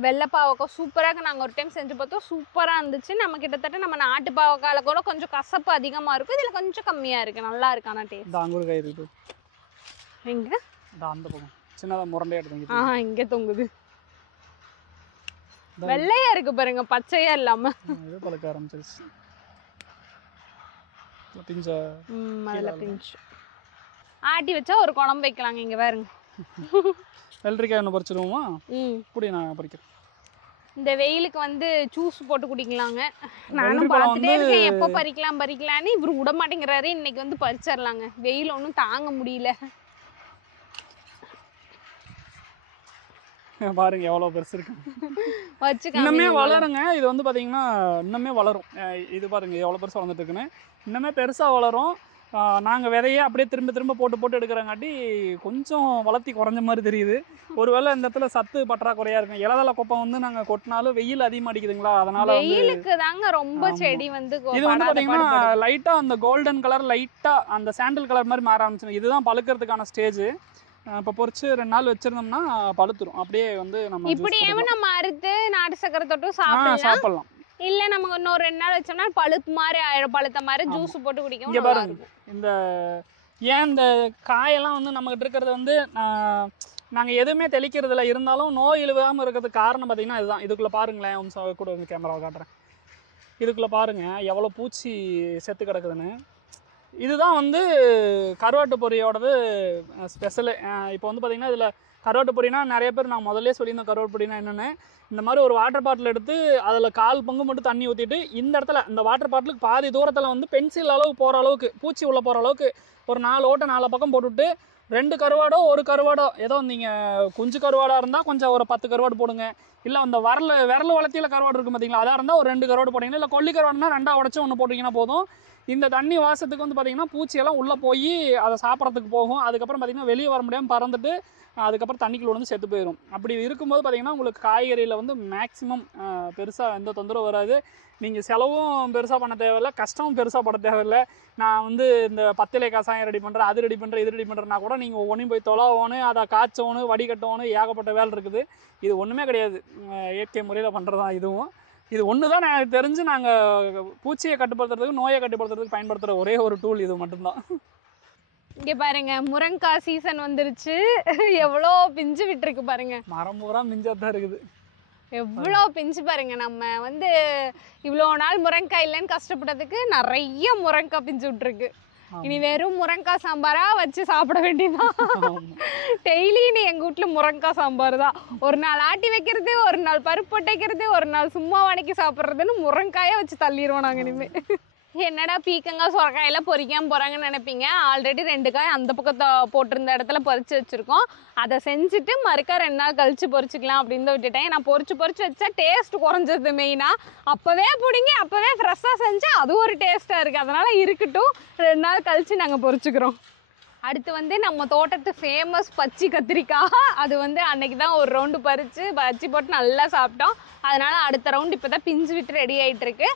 வெள்ளை பாவக்காய் சூப்பராக இருக்குது. நாங்கள் ஒரு டைம் செஞ்சு பார்த்தோம், சூப்பராக இருந்துச்சு. நம்ம கிட்டத்தட்ட நம்ம நாட்டு பாவக்காயில் கூட கொஞ்சம் கசப்பு அதிகமாக இருக்கும், இதில் கொஞ்சம் கம்மியாக இருக்குது. நல்லா இருக்கு. ஆனால் டேஸ்ட் அங்குருக்காய் இருக்குது எங்கே அந்த பக்கம் சின்னதாக முரண்டையாக எடுத்து இங்கே தொங்குது. வெள்ளையா இருக்கு பாருங்க, பச்சையா இல்லாம பழக்க ஆரம்பிச்சிருச்சு. ஆட்டி வச்சா ஒரு குழம்பு வைக்கலாங்க. இங்க பாருங்க வெள்ளரிக்காய் ஒன்று பறிச்சிடுவோமா? குடி, நான் பறிக்கிறேன். இந்த வெயிலுக்கு வந்து ஜூஸ் போட்டு குடிக்கலாங்க. நானும் பார்த்துட்டே இருக்கேன் எப்போ பறிக்கலான்னு. இவரு விட மாட்டேங்கிறாரு. இன்னைக்கு வந்து பறிச்சிடலாங்க, வெயில் ஒன்றும் தாங்க முடியல. பாருங்க எவ்வளோ பெருசு இருக்கு. இன்னுமே வளருங்க. இது வந்து பார்த்தீங்கன்னா இன்னுமே வளரும். இது பாருங்க எவ்வளோ பெருசாக வளர்ந்துட்டு இருக்குன்னு. இன்னுமே பெருசாக வளரும். நாங்கள் விதையே அப்படியே திரும்ப போட்டு எடுக்கிறங்காட்டி கொஞ்சம் வளர்த்தி குறைஞ்ச மாதிரி தெரியுது. ஒருவேளை இந்த இடத்துல சத்து பற்றாக்குறையா இருக்கும். இலதலை கொப்பம் வந்து நாங்கள் கொட்டினாலும் வெயில் அதிகமாக அடிக்குதுங்களா, அதனால வெயிலுக்கு தாங்க ரொம்ப செடி வந்து இது வந்து பார்த்தீங்கன்னா லைட்டாக அந்த கோல்டன் கலர் லைட்டாக அந்த சாண்டில் கலர் மாதிரி மாற ஆரம்பிச்சிடும். இதுதான் பழுக்கிறதுக்கான ஸ்டேஜ். இப்போ பொறிச்சு 2 நாள் வச்சிருந்தோம்னா பழுத்துரும். அப்படியே வந்து நம்ம இப்படியே நம்ம அறுத்து நாட்டு சக்கரை தொட்டு சாப்பிடலாம். இல்ல நமக்கு இன்னொரு 2 நாள் வச்சோம்னா பழுப்பு மாதிரி ஆயிடும், பழுத்த மாதிரி ஜூஸ் போட்டு குடிக்கும். இங்கே பாருங்க இந்த ஏன் இந்த காயெல்லாம் வந்து நம்மகிட்ட இருக்கிறது வந்து நாங்கள் எதுவுமே தெளிக்கிறதுல இருந்தாலும் நோய் இழுவாமல் இருக்கிறதுக்கு காரணம் பார்த்தீங்கன்னா இதுதான். இதுக்குள்ளே பாருங்களேன், கூட வந்து கேமராவை காட்டுறேன். இதுக்குள்ளே பாருங்கள் எவ்வளோ பூச்சி செத்து கிடக்குதுன்னு. இதுதான் வந்து கருவாட்டு பொரியோடது ஸ்பெஷலு. இப்போ வந்து பார்த்திங்கன்னா இதில் கருவாட்டு பொரினா நிறைய பேர் நான் முதல்ல சொல்லியிருந்தேன். கருவாட்டு பொரினா என்னென்னு, இந்த மாதிரி ஒரு வாட்டர் பாட்டில் எடுத்து அதில் 1/4 பங்கு மட்டும் தண்ணி ஊற்றிட்டு இந்த இடத்துல இந்த வாட்டர் பாட்டிலுக்கு பாதி தூரத்தில் வந்து பென்சில் அளவு போகிற அளவுக்கு பூச்சி உள்ளே போகிற அளவுக்கு ஒரு 4 ஓட்டை 4 பக்கம் போட்டுவிட்டு 2 கருவாடோ 1 கருவாடோ ஏதோ நீங்கள் குஞ்சு கருவாடாக இருந்தால் கொஞ்சம் ஒரு 10 கருவாடு போடுங்க. இல்லை அந்த விரல் வளர்த்தியில் கருவாடு இருக்கும் பார்த்தீங்களா, அதாக இருந்தால் ஒரு 2 கருவாடு போட்டிங்கன்னா, இல்லை கொல்லி கருவாடுனா 2 உடச்சி 1 போட்டிங்கன்னா போதும். இந்த தண்ணி வாசத்துக்கு வந்து பார்த்திங்கன்னா பூச்சியெல்லாம் உள்ளே போய் அதை சாப்பிட்றதுக்கு போகும். அதுக்கப்புறம் பார்த்திங்கன்னா வெளியே வர முடியாமல் பறந்துட்டு அதுக்கப்புறம் தண்ணிக்குள்ள வந்து செத்து போயிடும். அப்படி இருக்கும்போது பார்த்திங்கன்னா உங்களுக்கு காய்கறியில் வந்து மேக்ஸிமம் பெருசாக எந்த தொந்தரவும் வராது. நீங்கள் செலவும் பெருசாக பண்ண தேவையில்லை, கஷ்டமும் பெருசாக பட தேவையில்லை. நான் வந்து இந்த பத்திலை கசாயம் ரெடி பண்ணுறேன், அது ரெடி பண்ணுறேன், இது ரெடி பண்ணுறேன்னா கூட நீங்கள் ஒவ்வொன்றையும் போய் தொலைவோன்னு அதை காய்ச்சோன்னு வடிகட்டோன்னு ஏகப்பட்ட வேலை இருக்குது. இது ஒன்றுமே கிடையாது, இயற்கை முறையில் பண்ணுறது தான் இதுவும். இது ஒன்று தான் எனக்கு தெரிஞ்சு நாங்கள் பூச்சியை கட்டுப்படுத்துறதுக்கு நோயை கட்டுப்படுத்துறதுக்கு பயன்படுத்துகிற ஒரே ஒரு டூல் இது மட்டும்தான். இங்கே பாருங்க முருங்கைக்காய் சீசன் வந்துருச்சு. எவ்வளோ பிஞ்சு விட்டுருக்கு பாருங்க, மரம் பூரா மிஞ்சா தான் இருக்குது. எவ்வளோ பிஞ்சு பாருங்க. நம்ம வந்து இவ்வளோ நாள் முருங்கைக்காய் இல்லைன்னு கஷ்டப்பட்டதுக்கு நிறைய முருங்கைக்காய் பிஞ்சு விட்டுருக்கு. இனி வெறும் முருங்கைக்காய் சாம்பாரா வச்சு சாப்பிட வேண்டியதான். டெய்லி நீ எங்கள் வீட்டில் முருங்கைக்காய் சாம்பார் தான். ஒரு நாள் ஆட்டி வைக்கிறது, ஒரு நாள் பருப்பு போட்டு வைக்கிறது, ஒரு நாள் சும்மா வணக்கி சாப்பிட்றதுன்னு முருங்கைக்காயை வச்சு தள்ளிடுவோம் நாங்கள் இனிமேல். என்னடா பீக்கங்காய் சொரக்காயெல்லாம் பொறிக்காமல் போகிறாங்கன்னு நினைப்பீங்க. ஆல்ரெடி 2 காய் அந்த பக்கத்தை போட்டிருந்த இடத்துல பறித்து வச்சுருக்கோம். அதை செஞ்சுட்டு மறுக்கா 2 நாள் கழித்து பொறிச்சிக்கலாம் அப்படின்னு தான் விட்டுட்டேன். நான் பொறிச்சு வச்சா டேஸ்ட் குறைஞ்சது மெயினாக. அப்போவே பிடிங்கி அப்போவே ஃப்ரெஷ்ஷாக செஞ்சால் அது ஒரு டேஸ்ட்டாக இருக்குது. அதனால் இருக்கட்டும், 2 நாள் கழித்து நாங்கள் பொறிச்சிக்கிறோம். அடுத்து வந்து நம்ம தோட்டத்து ஃபேமஸ் பச்சை கத்திரிக்காய். அது வந்து அன்னைக்கு தான் ஒரு ரவுண்டு பறித்து பச்சி போட்டு நல்லா சாப்பிட்டோம். அதனால் அடுத்த ரவுண்டு இப்போ தான் பிஞ்சு விட்டு ரெடி ஆகிட்டுருக்கு.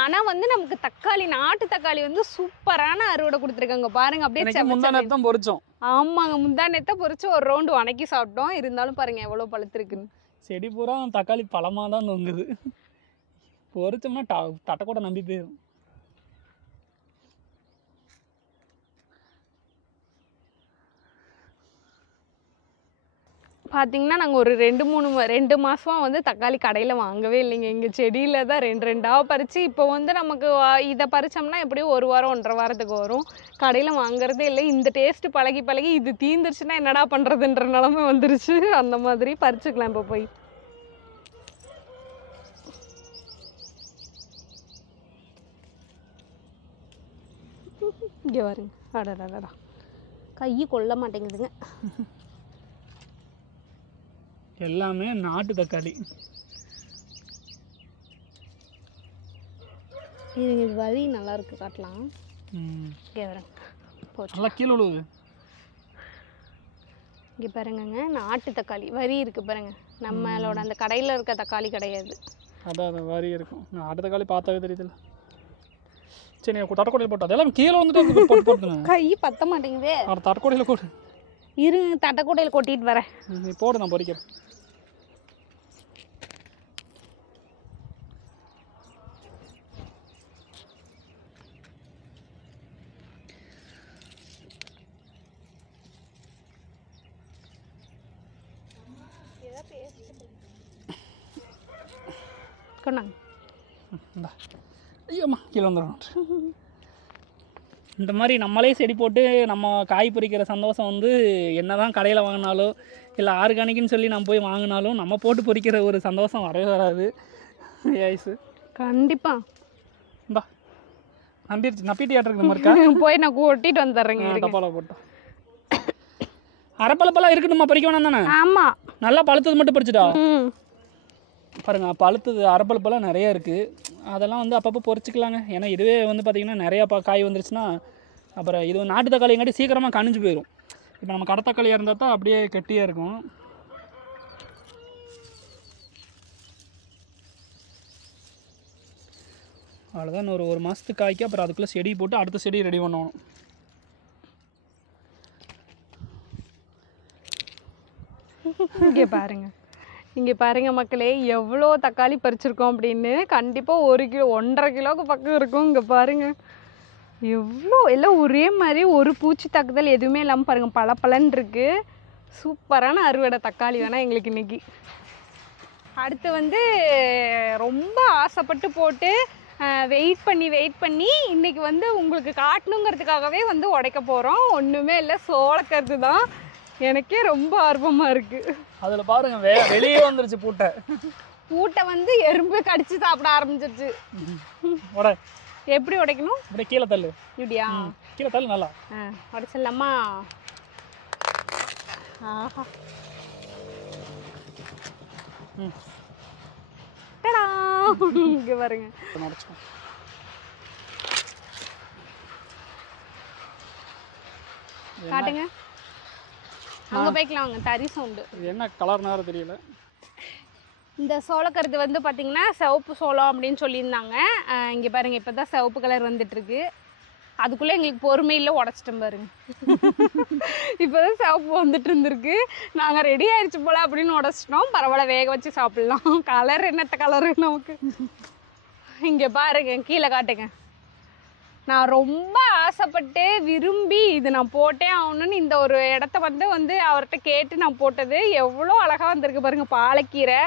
ஆனால் வந்து நமக்கு தக்காளி, நாட்டு தக்காளி வந்து சூப்பரான அறுவடை கொடுத்துருக்காங்க பாருங்க. அப்படியே முந்தானத்தான் பொறிச்சோம். ஆமாங்க, முந்தானத்தை பொறிச்சு ஒரு ரவுண்டு வணக்கி சாப்பிட்டோம். இருந்தாலும் பாருங்க எவ்வளோ பழுத்துருக்குன்னு. செடி பூரா தக்காளி பழமாக தான் தொங்குது. பொறிச்சோம்னா தட்டக்கூட நம்பி போயிடும். பார்த்தீங்கன்னா நாங்கள் ஒரு 2 மாதமாக வந்து தக்காளி கடையில் வாங்கவே இல்லைங்க. எங்கள் செடியில் தான் 2 பறித்து இப்போ வந்து நமக்கு இதை பறித்தோம்னா எப்படியும் 1 வாரம் 1.5 வாரத்துக்கு வரும். கடையில் வாங்குறதே இல்லை. இந்த டேஸ்ட்டு பழகி இது தீந்துருச்சுன்னா என்னடா பண்ணுறதுன்ற நிலமை வந்துருச்சு. அந்த மாதிரி பறிச்சுக்கலாம் இப்போ போய். இங்கே வருங்க, அடடா கை கொள்ள மாட்டேங்குதுங்க. எல்லாமே நாட்டு தக்காளி. இது வரி நல்லா இருக்கு, காட்டலாம். இங்கே வரேன், நல்லா கீழே விழுவுது. இங்கே பாருங்கங்க, நாட்டு தக்காளி வரி இருக்குது பாருங்க. நம்மளோட அந்த கடையில் இருக்க தக்காளி கிடையாது. அதான் வரி இருக்கும். நாட்டு தக்காளி பார்த்தாவே தெரியுதுல்ல. சரி, தட்டக்கொடையில் போட்டு அதெல்லாம் கீழே வந்துட்டு போட்டு கை பற்ற மாட்டேங்குதே. தட்டக்கொடையில் போட்டு இரு, தட்டக்கொடையில் கொட்டிட்டு வரேன். நீ போடு, நான் பொறிக்கிறேன். ஐயோம்மா கீழே வந்துடும். இந்த மாதிரி நம்மளே செடி போட்டு நம்ம காய் பறிக்கிற சந்தோஷம் வந்து என்ன தான் கடையில் வாங்கினாலோ இல்லை ஆர்கானிக்னு சொல்லி நம்ம போய் வாங்கினாலும் நம்ம போட்டு பொறிக்கிற ஒரு சந்தோஷம் வரவே வராது. ஐஸு கண்டிப்பாக இந்தா நப்பிட்டு ஏற்றுக்கு நம்ம இருக்கா போய் நான் கொட்டிட்டு வந்துடுறேங்க. டப்பாவில் போட்டோம். அரைப்பழப்பெல்லாம் இருக்கணுமா, பறிக்க வேணாம் தானே? ஆமாம், நல்லா பழுத்தது மட்டும் பறிச்சுட்டா பாருங்க. பழுத்தது அரைப்பழுப்பெல்லாம் நிறைய இருக்குது. அதெல்லாம் வந்து அப்பப்போ பொறிச்சிக்கலாங்க. ஏன்னா இதுவே வந்து பார்த்திங்கன்னா நிறையா காய் வந்துருச்சுன்னா அப்புறம் இது நாட்டு தக்காளிங்காட்டி சீக்கிரமாக கனிஞ்சு போயிடும். இப்போ நம்ம கடை தக்காளியாக இருந்தால் தான் அப்படியே கெட்டியாக இருக்கும். அவ்வளோதான், ஒரு மாதத்துக்கு காய்க்கு. அப்புறம் அதுக்குள்ளே செடி போட்டு அடுத்த செடி ரெடி பண்ணணும். இங்கே பாருங்க, இங்கே பாருங்க மக்களே எவ்வளோ தக்காளி பறிச்சிருக்கோம் அப்படின்னு. கண்டிப்பாக 1 கிலோ 1.5 கிலோவுக்கு பக்கம் இருக்கும். இங்கே பாருங்க எவ்வளோ எல்லாம் ஒரே மாதிரி, ஒரு பூச்சி தாக்குதல் எதுவுமே இல்லாமல் பாருங்கள் பளபளன்னு இருக்கு. சூப்பரான அறுவடை தக்காளி வேணால் எங்களுக்கு இன்னைக்கு. அடுத்து வந்து ரொம்ப ஆசைப்பட்டு போட்டு வெயிட் பண்ணி இன்னைக்கு வந்து உங்களுக்கு காட்டணுங்கிறதுக்காகவே வந்து உடைக்க போகிறோம். ஒன்றுமே இல்லை, சோளக்கருது தான். எனக்கே ரொம்ப ஆர்வமாக இருக்குது. அதில் பாருங்க வெளியே வந்துருச்சு பூட்டை வந்து எறும்பு கடிச்சு சாப்பிட ஆரம்பிச்சிருச்சு. எப்படி உடைக்கணும்? இப்படி கீழே தள்ளு. இப்படியா? கீழே தள்ளு நல்லா. உடைச்சிடலாமா? ஆஹா இங்கே பாருங்க. காட்டுங்க, அங்கே போய்க்கலாம். வாங்க, தறி சவுண்டு. என்ன கலர் நேரம் தெரியல. இந்த சோளக்கருது வந்து பார்த்தீங்கன்னா சிவப்பு சோளம் அப்படின்னு சொல்லியிருந்தாங்க. இங்கே பாருங்கள், இப்போ தான் சிவப்பு கலர் வந்துட்டுருக்கு. அதுக்குள்ளே எங்களுக்கு பொறுமை இல்லை, உடச்சிட்டோம் பாருங்க. இப்போ தான் சிவப்பு வந்துட்டு இருந்திருக்கு. நாங்கள் ரெடி ஆயிடுச்சு போல் அப்படின்னு உடச்சிட்டோம். பரவாயில்ல, வேக வச்சு சாப்பிட்லாம். கலர் என்னத்த கலரு நமக்கு. இங்கே பாருங்க, கீழே காட்டுங்க. நான் ரொம்ப ஆசைப்பட்டு விரும்பி இது நான் போட்டே ஆகணும்னு இந்த ஒரு இடத்த வந்து அவர்கிட்ட கேட்டு நான் போட்டது. எவ்வளோ அழகாக வந்திருக்கு பாருங்கள். பாலக்கீரை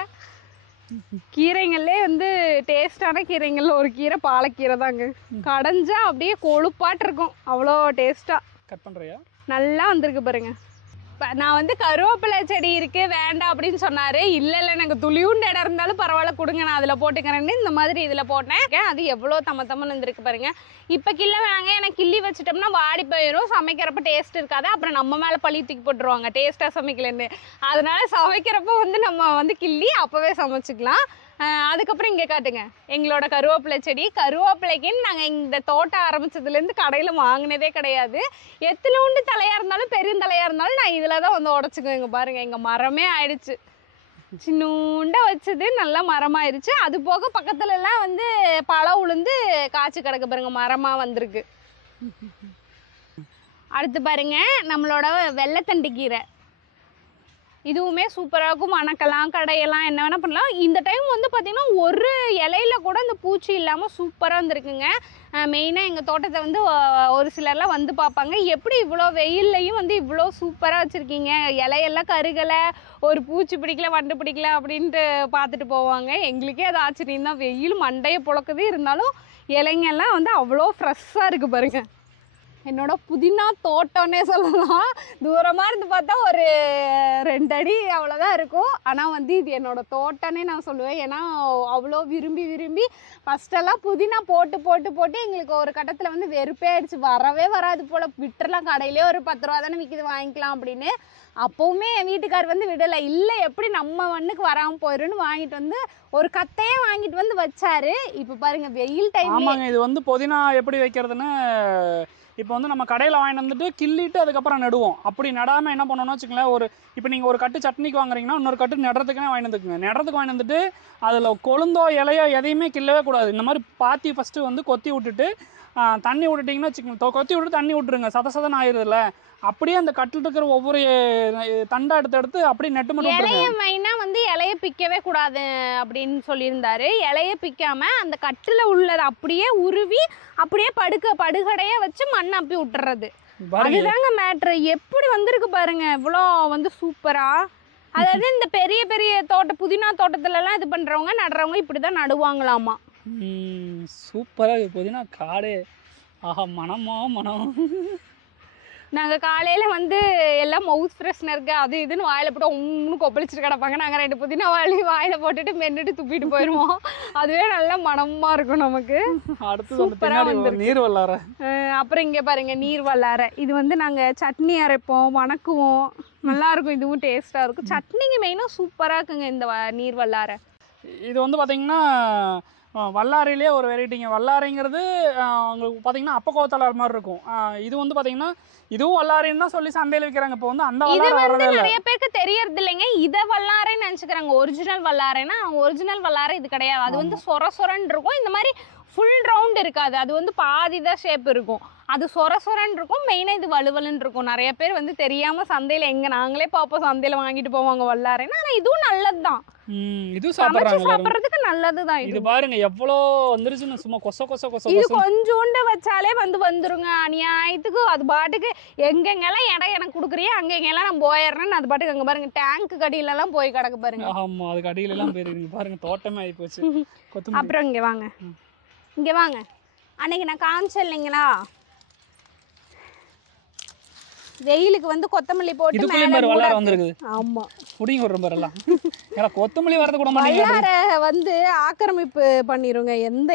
கீரைங்கள்லே வந்து டேஸ்டான கீரைங்களில் ஒரு கீரை பாலக்கீரை தாங்க. கடைஞ்சா அப்படியே கொழுப்பாட்டு இருக்கும், அவ்வளோ டேஸ்ட்டாக. கட் பண்ணுறியா? நல்லா வந்திருக்கு பாருங்க. நான் வந்து கருவேப்பிலை செடி இருக்குது வேண்டாம் அப்படின்னு சொன்னார். இல்லை எனக்கு துளியுண்டு இடம் இருந்தாலும் பரவாயில்ல கொடுங்க, நான் அதில் போட்டுக்கிறேன்னு இந்த மாதிரி இதில் போட்டேன். அது எவ்வளோ தம்மன்னு வந்துருக்கு பாருங்க. இப்போ கிள்ள வேணாங்க, எனக்கு கிள்ளி வச்சுட்டோம்னா வாடி போயிடும், சமைக்கிறப்ப டேஸ்ட் இருக்காது. அப்புறம் நம்ம மேலே பழி தூக்கி போட்டுருவாங்க டேஸ்ட்டாக சமைக்கலன்னு. அதனால சமைக்கிறப்ப வந்து நம்ம வந்து கிள்ளி அப்போவே சமைச்சிக்கலாம். அதுக்கப்புறம் இங்கே காட்டுங்க எங்களோட கருவேப்பிலை செடி. கருவேப்பிலைக்குன்னு நாங்கள் இந்த தோட்டம் ஆரம்பித்ததுலேருந்து கடையில் வாங்கினதே கிடையாது. எத்தனோண்டு தலையாக இருந்தாலும் பெருந்தலையாக இருந்தாலும் நான் இதில் தான் வந்து உடச்சிக்குவேன். இங்கே பாருங்கள், எங்கள் மரமே ஆயிடுச்சு. சின்னூண்டா வச்சது நல்லா மரமாயிருச்சு. அது போக பக்கத்துலலாம் வந்து பழம் உளுந்து காய்ச்சி கிடக்கு பாருங்க, மரமாக வந்திருக்கு. அடுத்து பாருங்க நம்மளோட வெள்ளைத்தண்டு கீரை. இதுவுமே சூப்பராக இருக்கும். வணக்கலாம், கடையெல்லாம், என்ன வேணால் பண்ணலாம். இந்த டைம் வந்து பார்த்திங்கன்னா ஒரு இலையில கூட இந்த பூச்சி இல்லாமல் சூப்பராக வந்துருக்குங்க. மெயினாக எங்கள் தோட்டத்தை வந்து ஒரு சிலர்லாம் வந்து பார்ப்பாங்க, எப்படி இவ்வளோ வெயில்லையும் வந்து இவ்வளோ சூப்பராக வச்சுருக்கீங்க, இலையெல்லாம் கருகலை, ஒரு பூச்சி பிடிக்கல வண்டு பிடிக்கல அப்படின்ட்டு பார்த்துட்டு போவாங்க. எங்களுக்கே அது ஆச்சரியம் தான். வெயில் மண்டையை புழக்குது, இருந்தாலும் இலைங்கெல்லாம் வந்து அவ்வளோ ஃப்ரெஷ்ஷாக இருக்குது பாருங்க. என்னோட புதினா தோட்டம்னே சொல்லலாம். தூரமாக இருந்து பார்த்தா ஒரு 2 அடி அவ்வளோதான் இருக்கும். ஆனால் வந்து இது என்னோட தோட்டம்னே நான் சொல்லுவேன். ஏன்னா அவ்வளோ விரும்பி ஃபஸ்ட்டெல்லாம் புதினா போட்டு எங்களுக்கு ஒரு கட்டத்தில் வந்து வெறுப்பே ஆயிடுச்சு. வரவே வராது போல், விட்டுறலாம், கடையிலே ஒரு 10 ரூபா தானே விற்கிது வாங்கிக்கலாம் அப்படின்னு. அப்போவுமே என் வீட்டுக்கார் வந்து விடலை. இல்லை, எப்படி நம்ம மண்ணுக்கு வராமல் போயிடுன்னு வாங்கிட்டு வந்து ஒரு கத்தையே வாங்கிட்டு வந்து வச்சாரு. இப்போ பாருங்கள் வெயில் டைம். ஆமாங்க, இது வந்து புதினா எப்படி வைக்கிறதுன்னு இப்போ வந்து நம்ம கடையில் வாங்கிட்டு வந்துட்டு கிள்ளிட்டு அதுக்கப்புறம் நடுவோம். அப்படி நடாமல் என்ன பண்ணணும்னு வச்சுக்கங்களேன், இப்போ நீங்கள் ஒரு கட்டு சட்னிக்கு வாங்குறீங்கன்னா இன்னொரு கட்டு நடுறதுக்குனே வாங்கிட்டு வந்துக்குங்க. நடுறதுக்கு வாங்கிட்டு வந்துட்டு அதில் கொழுந்தோ இலையோ எதையுமே கிள்ளவே கூடாது. இந்த மாதிரி பாத்தி ஃபஸ்ட்டு வந்து கொத்தி விட்டுட்டு தண்ணி விட்டுட்டிங்கன்னா வச்சுக்கோங்க, கொத்தி விட்டு தண்ணி விட்டுருங்க, சதன்னு ஆயிடுதுல்ல. அப்படியே அந்த கட்டில் இருக்கிற ஒவ்வொரு தண்டை எடுத்து அப்படியே நெட்டு மட்டும் இலைய மெயினாக வந்து இலைய பிக்கவே கூடாது அப்படின்னு சொல்லியிருந்தாரு. இலைய பிக்காம அந்த கட்டில் உள்ளதை அப்படியே உருவி அப்படியே படுகடையை வச்சு மண் அப்பி விட்டுறது. அதுதாங்க மேட்ரு. எப்படி வந்திருக்கு பாருங்க, இவ்வளோ வந்து சூப்பரா. அதாவது இந்த பெரிய புதினா தோட்டத்துலலாம் இது பண்ணுறவங்க நடுறவங்க இப்படி தான் நடுவாங்களாமா. சூப்பராக புதினா காடே. ஆஹா, மனம். நாங்கள் காலையில் வந்து எல்லாம் மவுத் ஃப்ரெஷ்னருக்கு அது இதுன்னு வாயில் போட்டு ஒன்று கொப்பளிச்சுட்டு கிடப்பாங்க. நாங்கள் 2 புதினா வாயில் போட்டுட்டு மென்னுட்டு துப்பிட்டு போயிடுவோம். அதுவே நல்லா மனமாக இருக்கும் நமக்கு. சூப்பராக வந்து நீர் வல்லார. அப்புறம் இங்கே பாருங்கள், நீர் வல்லார. இது வந்து நாங்கள் சட்னி அரைப்போம், வணக்குவோம். நல்லாயிருக்கும், இதுவும் டேஸ்ட்டாக இருக்கும். சட்னிங்க மெயினாக சூப்பராக இருக்குங்க இந்த நீர் வல்லார. இது வந்து பார்த்திங்கன்னா வல்லாரையிலே ஒரு வெரைட்டிங்க. வல்லாரைங்கிறது உங்களுக்கு பார்த்தீங்கன்னா அப்பக்கோத்தலார் மாதிரி இருக்கும். இது வந்து பார்த்தீங்கன்னா இதுவும் வல்லாரைன்னு தான் சொல்லி சந்தையில் விற்கிறாங்க. இப்போ வந்து அந்த வல்லாரை வரதே இல்லை, நிறைய பேருக்கு தெரியறது இல்லைங்க. இதை வல்லாரைன்னு நினச்சிக்கிறாங்க. ஒரிஜினல் வல்லாரைன்னா ஒரிஜினல் வல்லாரை இது கிடையாது. அது வந்து சொரன்னு இருக்கும். இந்த மாதிரி ஃபுல் ரவுண்ட் இருக்காது, அது வந்து பாதி தான் ஷேப் இருக்கும். அது சொரன்னு இருக்கும், மெயினாக இது வலுவலுன்னு இருக்கும். நிறைய பேர் வந்து தெரியாமல் சந்தையில் எங்கே நாங்களே பார்ப்போம் சந்தையில் வாங்கிட்டு போவாங்க வல்லாரைன்னு. ஆனால் இதுவும் நல்லது தான், இதுவும் சாப்பிட்றதுக்கு நல்லது தான். இது பாருங்க எவ்வளோ வந்துருச்சுன்னு, சும்மா கொச இது கொஞ்சோண்டு வச்சாலே வந்துருங்க அநியாயத்துக்கு. அது பாட்டுக்கு எங்கெங்கெல்லாம் இடம் எனக்கு கொடுக்குறியே அங்கெங்கெல்லாம் நான் போயிடுறேன்னு அது பாட்டுக்கு அங்கே பாருங்க டேங்க்கு கடியிலலாம் போய் கிடக்கு பாருங்க. ஆமாம், அது கடியிலலாம் போயிருங்க பாருங்க, தோட்டமே ஆகி போச்சு. அப்புறம் இங்கே வாங்க, இங்கே வாங்க. அன்னைக்கு நான் காமிச்சேன் இல்லைங்களா, வெயிலுக்கு வந்து கொத்தமல்லி போட்டு வந்துருக்குது. ஆமா, புடிங்க ஒரு எல்லாம் கொத்தமல்லி வரது கூட வல்லார வந்து ஆக்கிரமிப்பு பண்ணிருங்க.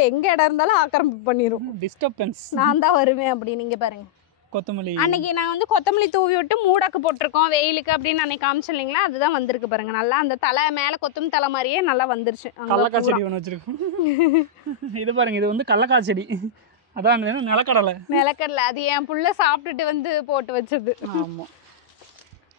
எங்க இடம் இருந்தாலும் ஆக்கிரமிப்பு பண்ணிரும், டிஸ்டர்பன்ஸ். நான் தான் வருவேன் அப்படி. நீங்க பாருங்க கொத்தமல்லி, அன்னைக்கு நான் வந்து கொத்தமல்லி தூவி விட்டு மூடாக்கு போட்டிருக்கோம் வெயிலுக்கு அப்படின்னு அன்னைக்கு காமிச்சேன் இல்லைங்களா, அதுதான் வந்திருக்கு பாருங்க. நல்லா அந்த தலை மேல கொத்தமல்லி தலை மாதிரியே நல்லா வந்துருச்சு. கடலக்காய் செடி ஒன்று வச்சிருக்கோம். இது பாருங்க, இது வந்து கடலக்காய் செடி, அதான் நிலக்கடலை. அது என் புள்ள சாப்பிட்டுட்டு வந்து போட்டு வச்சது. ஆமாம்,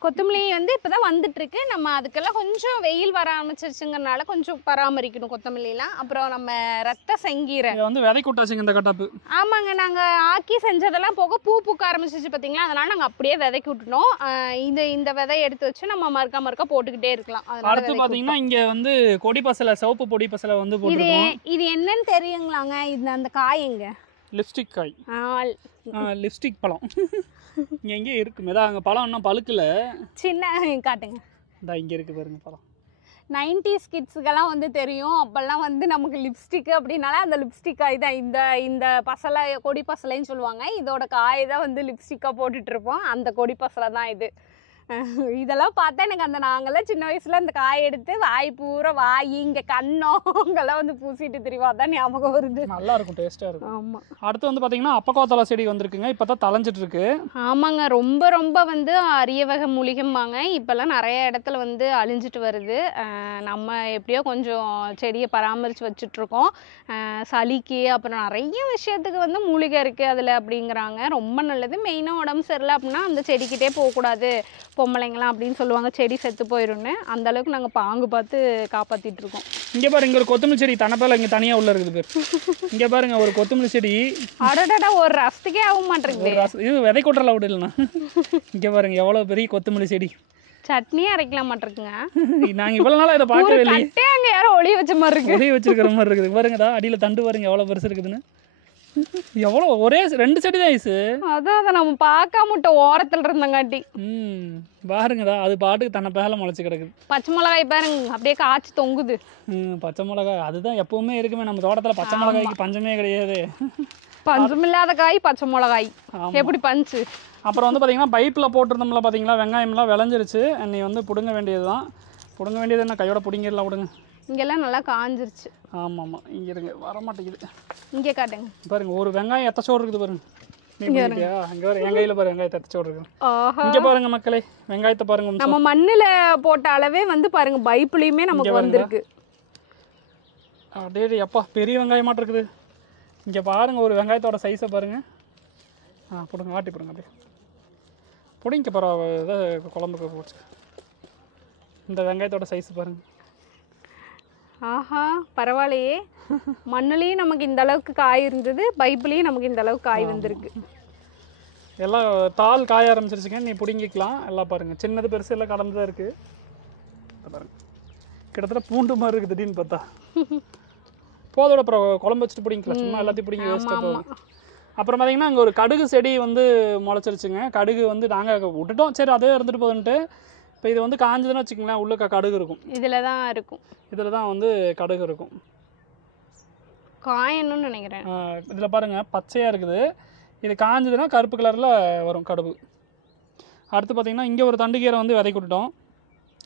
கொத்தமல்லி வந்து இப்போதான் வந்துட்டு இருக்கு. நம்ம அதுக்கெல்லாம் கொஞ்சம் வெயில் வர ஆரம்பிச்சிருச்சுங்கிறனால கொஞ்சம் பராமரிக்கணும் கொத்தமல்லிலாம். அப்புறம் நம்ம ரத்த செங்கீரை வந்து விதை கொட்டாச்சுங்க இந்த கட்டாப்பு. ஆமாங்க, நாங்கள் ஆக்கி செஞ்சதெல்லாம் போக பூக்க ஆரம்பிச்சிச்சு பார்த்தீங்களா, அதனால நாங்கள் அப்படியே விதைக்கி விட்டுனோம். இந்த விதை எடுத்து வச்சு நம்ம மறுக்கா போட்டுக்கிட்டே இருக்கலாம். அடுத்து பார்த்தீங்கன்னா இங்கே வந்து கொடி பசலை, சிவப்பு பொடி பசலை வந்து இது என்னன்னு தெரியுங்களாங்க, இது அந்த காய்ங்க லிப்ஸ்டிக் காய், லிப்ஸ்டிக் பழம். இங்கே எங்கே இருக்கு மேதா, அங்கே பழம் இன்னும் பழுக்கல. சின்ன காட்டுங்க, இந்த இங்கே இருக்கு பாருங்க பழம். 90s கிட்ஸுக்கெல்லாம் வந்து தெரியும். அப்போல்லாம் வந்து நமக்கு லிப்ஸ்டிக் அப்படின்னாலே அந்த லிப்ஸ்டிக் காய் தான். இந்த பசலை, கொடி பசலைன்னு சொல்லுவாங்க. இதோட காய் தான் வந்து லிப்ஸ்டிக்காக போட்டுட்ருப்போம். அந்த கொடி பசலை தான் இது. இதெல்லாம் பார்த்தா எனக்கு அந்த நாங்கள்லாம் சின்ன வயசில் அந்த காய் எடுத்து வாய் பூரா வாய் இங்கே கண்ணோங்கெல்லாம் வந்து பூசிட்டு தெரியும், அதான் ஞாபகம் வருது. நல்லா இருக்கும், டேஸ்ட்டாக இருக்கும். ஆமாம். அடுத்து வந்து பார்த்தீங்கன்னா அப்பக்கோத்தலை செடி வந்திருக்குங்க, இப்போ தான் தலைஞ்சிட்டு இருக்கு. ஆமாங்க, ரொம்ப வந்து அரிய வகை மூலிகைம்பாங்க. இப்போல்லாம் நிறைய இடத்துல வந்து அழிஞ்சிட்டு வருது. நம்ம எப்படியோ கொஞ்சம் செடியை பராமரித்து வச்சுட்ருக்கோம். சளிக்கு அப்புறம் நிறைய விஷயத்துக்கு வந்து மூலிகை இருக்குது அதில் அப்படிங்கிறாங்க. ரொம்ப நல்லது. மெயினாக உடம்பு சரியில்லை அப்படின்னா அந்த செடிக்கிட்டே போகக்கூடாது பொம்பளைங்களாம் அப்படின்னு சொல்லுவாங்க, செடி செத்து போயிடும்னு. அந்த அளவுக்கு நாங்கள் பாங்கு பார்த்து காப்பாற்றிட்டு இருக்கோம். இங்கே பாருங்க ஒரு கொத்தமல்லி செடி தனப்பால் இங்கே தனியாக உள்ள இருக்குது பேர். இங்கே பாருங்க ஒரு கொத்தமல்லி செடி, அடடா ஒரு ரசத்துக்கே ஆக மாட்டேங்குது. இது விதை கொட்டுறல விடலண்ணா. இங்கே பாருங்க எவ்வளோ பெரிய கொத்தமல்லி செடி, சட்னியே அரைக்கலாம் மாட்டிருக்குங்க. நாங்கள் இவ்வளோ நாளாக இதை பார்க்கவே இல்லை. அங்கே யாரும் ஒளிய வச்ச மாதிரி இருக்கு, ஒளிய வச்சிருக்கிற மாதிரி இருக்குது பாருங்கடா. அடியில் தண்டு பாருங்க எவ்வளோ பெருசு இருக்குதுன்னு. எவ்வளோ ஒரே 2 செடி தான் ஐசு. அதான் நம்ம பார்க்காம ஓரத்தில் இருந்தங்காட்டி. பாருங்கடா அது பாட்டுக்கு தன்னை பேல முளைச்சி கிடக்குது. பச்சை மிளகாய் பாருங்க அப்படியே காய்ச்சி தொங்குது. பச்சை மிளகாய் அதுதான் எப்பவுமே இருக்குமே நம்ம தோட்டத்தில். பச்சை மிளகாய்க்கு பஞ்சமே கிடையாது. பஞ்சமில்லாத காய் பச்சை மிளகாய், எப்படி பஞ்சு. அப்புறம் வந்து பார்த்தீங்கன்னா பைப்பில் போட்டிருந்தோம்ல பார்த்தீங்களா, வெங்காயம்லாம் விளைஞ்சிருச்சு. நீ வந்து பிடுங்க வேண்டியது தான். பிடுங்க வேண்டியது என்ன, கையோட பிடிங்கிடலாம் விடுங்க. இங்கெல்லாம் நல்லா காஞ்சிருச்சு. ஆமாம், இங்கே இருங்க வர மாட்டேங்குது. இங்கே காட்டுங்க பாருங்க ஒரு வெங்காயம் எத்தச்சோடு இருக்குது பாருங்க. இங்கே வர என் கையில் பாருங்க வெங்காயத்தை எத்தச்சோடு இருக்குது. இங்கே பாருங்க மக்களே வெங்காயத்தை பாருங்க. நம்ம மண்ணில் போட்ட அளவே வந்து பாருங்க பைப்புலையுமே நமக்கு வந்திருக்கு. அப்படியே எப்பா பெரிய வெங்காயம் மாட்டம் இருக்குது. இங்கே பாருங்க ஒரு வெங்காயத்தோட சைஸை பாருங்க. பிடுங்க ஆட்டி பிடுங்க அப்படியே பிடிங்க பரவாயில்ல, குழம்புக்கு போச்சு. இந்த வெங்காயத்தோட சைஸ் பாருங்க. ஆஹா பரவாயில்லையே, மண்ணுலேயும் நமக்கு இந்த அளவுக்கு காய் இருந்தது, பைப்புலேயும் நமக்கு இந்த அளவுக்கு காய் வந்திருக்கு. எல்லாம் தாள் காய ஆரம்பிச்சிருச்சுங்க, நீ பிடுங்கிக்கலாம். எல்லாம் பாருங்க சின்னது பெருசு எல்லாம் கலந்து தான் இருக்குது. பாருங்க கிட்டத்தட்ட பூண்டு மாதிரி இருக்குது திடீர்னு பார்த்தா. போதோட அப்புறம் குழம்பு வச்சுட்டு பிடிங்கிக்கலாம், சும்மா எல்லாத்தையும் பிடிங்கி வேஸ்ட்டாக போகும். அப்புறம் பார்த்தீங்கன்னா அங்கே ஒரு கடுகு செடி வந்து முளைச்சிருச்சுங்க. கடுகு வந்து நாங்கள் விட்டுட்டோம், சரி அதே இருந்துட்டு போகுதுன்ட்டு. இப்போ இது வந்து காஞ்சதுன்னு வச்சுக்கோங்களேன், உள்ள கடுகு இருக்கும். இதில் தான் இருக்கும், இதில் தான் வந்து கடுகு இருக்கும். காயணும்னு நினைக்கிறேன். இதில் பாருங்கள் பச்சையாக இருக்குது. இது காஞ்சதுன்னா கருப்பு கலரில் வரும் கடுகு. அடுத்து பார்த்திங்கன்னா இங்கே ஒரு தண்டுக்கீரை வந்து விதை விட்டுட்டோம்.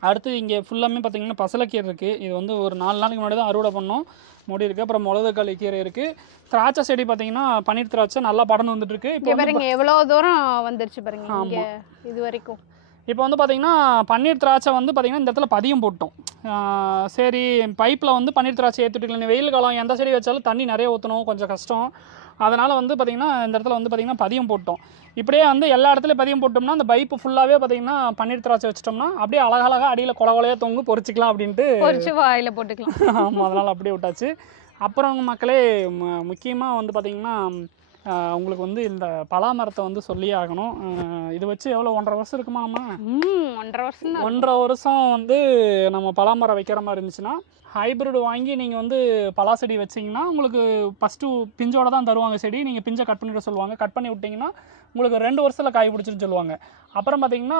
அடுத்து இங்கே ஃபுல்லாமே பார்த்திங்கன்னா பசலைக்கீரை இருக்குது. இது வந்து ஒரு 4 நாளைக்கு முன்னாடி தான் அறுவடை பண்ணோம், மூடி இருக்குது. அப்புறம் மிளகுக்காளி கீரை இருக்குது. திராட்சை செடி பார்த்திங்கன்னா பன்னீர் திராட்சை நல்லா படர்ந்து வந்துட்டுருக்கு. இப்போ பாருங்க எவ்வளோ தூரம் வந்துருச்சு பாருங்க. இங்கே இது வரைக்கும் இப்போ வந்து பார்த்திங்கன்னா பன்னீர் திராட்சை வந்து பார்த்திங்கன்னா இந்த இடத்துல பதியம் போட்டோம். சரி பைப்பில் வந்து பன்னீர் திராட்சை ஏற்றிட்டுக்கலாம். வெயில் காலம் எந்த செடி வச்சாலும் தண்ணி நிறைய ஊற்றணும், கொஞ்சம் கஷ்டம். அதனால் வந்து பார்த்திங்கன்னா இந்த இடத்துல வந்து பார்த்திங்கன்னா பதியம் போட்டோம். இப்படியே வந்து எல்லா இடத்துலையும் பதியம் போட்டோம்னா அந்த பைப்பு ஃபுல்லாகவே பார்த்திங்கன்னா பன்னீர் திராட்சை வச்சிட்டோம்னா அப்படியே அழகழகாக அடியில் கொலையாக தொங்கு பொறிச்சிக்கலாம் அப்படின்ட்டு பொறிச்சு வாயில் போட்டுக்கலாம். ஆமாம், அதனால் அப்படியே விட்டாச்சு. அப்புறம் மக்களே முக்கியமாக வந்து பார்த்திங்கன்னா உங்களுக்கு வந்து இந்த பலா மரத்தை வந்து சொல்லியே ஆகணும். இது வச்சு எவ்வளோ 1.5 வருஷம் இருக்குமா நம்ம? 1.5 வருஷம். 1.5 வருஷம் வந்து நம்ம பலாமரம் வைக்கிற மாதிரி இருந்துச்சுன்னா ஹைப்ரிட் வாங்கி நீங்கள் வந்து பலா செடி வச்சிங்கன்னா உங்களுக்கு ஃபஸ்ட்டு பிஞ்சோட தான் தருவாங்க செடி. நீங்கள் பிஞ்சை கட் பண்ணிவிட சொல்லுவாங்க. கட் பண்ணி விட்டிங்கன்னா உங்களுக்கு 2 வருஷத்தில் காய் பிடிச்சின்னு சொல்லுவாங்க. அப்புறம் பார்த்திங்கன்னா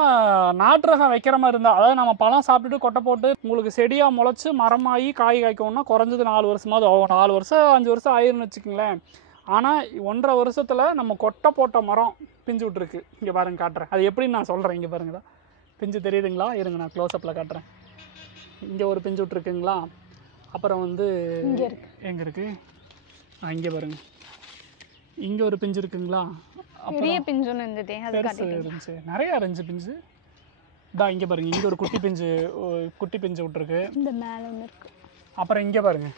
நாட்டு ரகம் வைக்கிற மாதிரி இருந்தால், அதாவது நம்ம பழம் சாப்பிட்டுட்டு கொட்டை போட்டு உங்களுக்கு செடியாக முளைச்சி மரமாகி காய் காய்க்கணும்னா குறைஞ்சது 4 வருஷமாவது ஆகும். 4 வருஷம் 5 வருஷம் ஆயிருன்னு வச்சுக்கோங்களேன். ஆனால் 1.5 வருஷத்தில் நம்ம கொட்டை போட்ட மரம் பிஞ்சு விட்ருக்கு. இங்கே பாருங்க காட்டுறேன். அது எப்படின்னு நான் சொல்கிறேன். இங்கே பாருங்கடா, பிஞ்சு தெரியுதுங்களா? இருங்க நான் க்ளோஸ்அப்பில் காட்டுறேன். இங்கே ஒரு பிஞ்சு விட்ருக்குங்களா? அப்புறம் வந்து எங்கே இருக்குது? இங்கே பாருங்க, இங்கே ஒரு பிஞ்சு இருக்குங்களா? பெரிய பிஞ்சுன்னு இருந்துச்சு, இருந்துச்சு, நிறையா இருந்துச்சு பிஞ்சு. இங்கே பாருங்க, இங்கே ஒரு குட்டி பிஞ்சு விட்ருக்கு. இந்த மேலே ஒன்று இருக்குது. அப்புறம் இங்கே பாருங்க,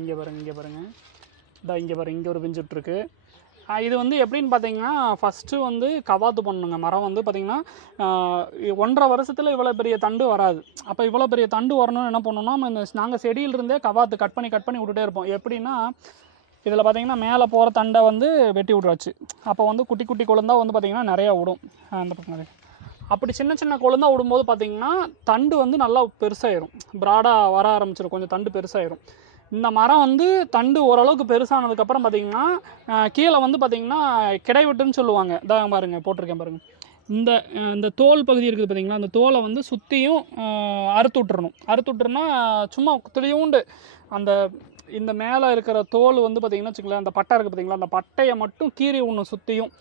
இங்கே பாருங்க, இங்கே பாருங்க, இங்கே ஒரு பிஞ்சு விட்ருக்கு. இது வந்து எப்படின்னு பார்த்தீங்கன்னா ஃபஸ்ட்டு வந்து கவாத்து பண்ணணுங்க. மரம் வந்து பார்த்திங்கன்னா 1.5 வருஷத்தில் இவ்வளோ பெரிய தண்டு வராது. அப்போ இவ்வளோ பெரிய தண்டு வரணும்னு என்ன பண்ணணும்னா நாங்கள் செடியிலிருந்தே கவாத்து கட் பண்ணி விட்டுட்டே இருப்போம். எப்படின்னா இதில் பார்த்திங்கன்னா மேலே போகிற தண்டை வந்து வெட்டி விட்றாச்சு. அப்போ வந்து குட்டி குட்டி கொழுந்தா வந்து பார்த்திங்கன்னா நிறையா விடும். அந்த பக்கம் அப்படி சின்ன சின்ன கொழுந்தா விடும்போது பார்த்திங்கன்னா தண்டு வந்து நல்லா பெருசாயிரும், ப்ராடாக வர ஆரம்பிச்சிடும், கொஞ்சம் தண்டு பெருசாயிரும். இந்த மரம் வந்து தண்டு ஓரளவுக்கு பெருசானதுக்கப்புறம் பார்த்திங்கன்னா கீழே வந்து பார்த்திங்கன்னா கிடை விட்டுன்னு சொல்லுவாங்க. இதான் பாருங்கள் போட்டிருக்கேன் பாருங்கள். இந்த தோல் பகுதி இருக்குது பார்த்திங்களா, அந்த தோலை வந்து சுற்றியும் அறுத்து விட்டுருன்னா சும்மா துளியூண்டு இந்த மேலே இருக்கிற தோல் வந்து பார்த்திங்கன்னா வச்சுக்கங்களேன், அந்த பட்டை இருக்குது பார்த்திங்களா, அந்த பட்டையை மட்டும் கீறி ஒன்று சுற்றியும்.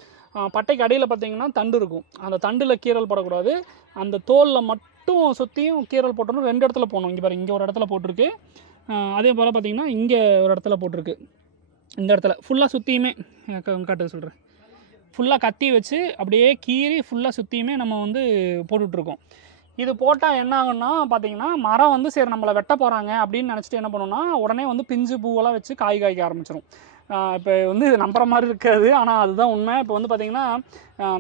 பட்டைக்கு அடியில் பார்த்திங்கன்னா தண்டு இருக்கும். அந்த தண்டில் கீறல் போடக்கூடாது, அந்த தோலில் மட்டும் சுற்றியும் கீறல் போட்டணும். 2 இடத்துல போகணும். இங்கே பாருங்கள், இங்கே ஒரு இடத்துல போட்டிருக்கு. அதே போல் பார்த்திங்கன்னா இங்கே ஒரு இடத்துல போட்டிருக்கு. இந்த இடத்துல ஃபுல்லாக சுற்றியுமே காட்டுக்க சொல்கிறேன். ஃபுல்லாக கத்தி வச்சு அப்படியே கீறி ஃபுல்லாக சுற்றியுமே நம்ம வந்து போட்டுட்ருக்கோம். இது போட்டால் என்ன ஆகுன்னா பார்த்திங்கன்னா மரம் வந்து சரி நம்மளை வெட்ட போகிறாங்க அப்படின்னு நினச்சிட்டு என்ன பண்ணோன்னா உடனே வந்து பிஞ்சு பூவெல்லாம் வச்சு காய்க்க ஆரம்பிச்சிடும். இப்போ வந்து நம்புற மாதிரி இருக்காது, ஆனால் அதுதான் உண்மை. இப்போ வந்து பார்த்திங்கன்னா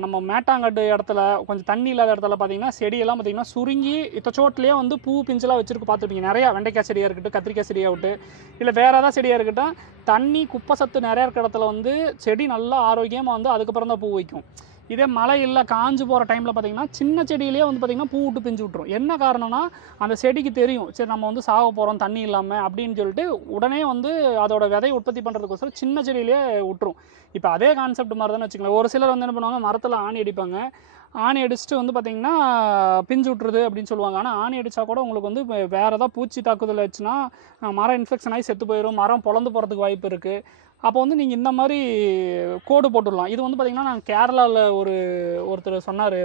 நம்ம மேட்டாங்காட்டு இடத்துல கொஞ்சம் தண்ணி இல்லாத இடத்துல பார்த்திங்கன்னா செடியெல்லாம் பார்த்திங்கன்னா சுருங்கி இத்தச்சோட்லேயே வந்து பூ பிஞ்செல்லாம் வச்சுருக்கு பார்த்துருப்பீங்க. நிறையா வெண்டைக்காய் செடியாக இருக்கட்டும், கத்திரிக்காய் செடியாக விட்டு, இல்லை வேறு ஏதாவது செடியாக இருக்கட்டும், தண்ணி குப்பை சத்து நிறையா இருக்கிற இடத்துல வந்து செடி நல்லா ஆரோக்கியமாக வந்து அதுக்கப்புறம் தான் பூ வைக்கும். இதே மழை இல்லை காஞ்சு போகிற டைமில் பார்த்திங்கன்னா சின்ன செடியிலே வந்து பார்த்திங்கன்னா பூ விட்டு பிஞ்சு விட்ரும். என்ன காரணம்னா அந்த செடிக்கு தெரியும் சரி நம்ம வந்து சாக போகிறோம் தண்ணி இல்லாமல் அப்படின்னு சொல்லிட்டு உடனே வந்து அதோட விதையை உற்பத்தி பண்ணுறதுக்கோசரம் சின்ன செடியிலே விட்டுரும். இப்போ அதே கான்செப்ட் மாதிரி தானே வச்சுக்கலாம். ஒரு சிலர் வந்து என்ன பண்ணுவாங்க, மரத்தில் ஆணி அடிப்பாங்க. ஆணி அடிச்சுட்டு வந்து பார்த்திங்கன்னா பிஞ்சு விட்டுருது அப்படின்னு சொல்லுவாங்க. ஆனால் ஆணி அடித்தா கூட உங்களுக்கு வந்து வேறு ஏதாவது பூச்சி தாக்குதல் ஆச்சுன்னா மரம் இன்ஃபெக்ஷன் ஆகி செத்து போயிடும், மரம் பொழந்து போகிறதுக்கு வாய்ப்பு இருக்குது. அப்போ வந்து நீங்கள் இந்த மாதிரி கோடு போட்டுடலாம். இது வந்து பார்த்திங்கன்னா நான் கேரளாவில்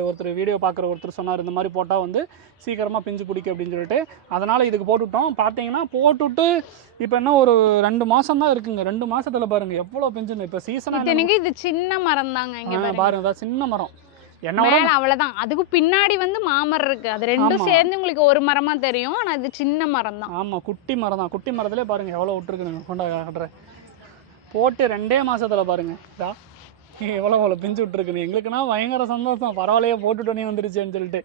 ஒருத்தர் வீடியோ பார்க்குற ஒருத்தர் சொன்னார், இந்த மாதிரி போட்டால் வந்து சீக்கிரமாக பிஞ்சு பிடிக்கும் அப்படின்னு சொல்லிட்டு. அதனால் இதுக்கு போட்டுவிட்டோம். பார்த்தீங்கன்னா போட்டுவிட்டு இப்போ என்ன ஒரு 2 மாதம் தான் இருக்குங்க. 2 மாதத்தில் பாருங்கள் எவ்வளோ பிஞ்சுன்னு. இப்போ சீசனாக இது சின்ன மரம் தாங்க. இங்கே பாருங்க, அதான் சின்ன மரம். அவ்வளவுதான். அதுக்கு பின்னாடி வந்து மாமரம் இருக்கு. அது ரெண்டும் சேர்ந்து உங்களுக்கு ஒரு மரமா தெரியும், ஆனா இது சின்ன மரம் தான். ஆமா, குட்டி மரம் தான். குட்டி மரத்திலே பாருங்க எவ்வளவு விட்டுருக்கு. கொண்டா காட்டுறேன். போட்டு 2 மாசத்துல பாருங்க எவ்வளோ பிஞ்சு விட்டுருக்குன்னு. எங்களுக்குன்னா பயங்கர சந்தோஷம். பரவாயில்லையே போட்டுட்டோன்னே வந்துருச்சேன்னு சொல்லிட்டு.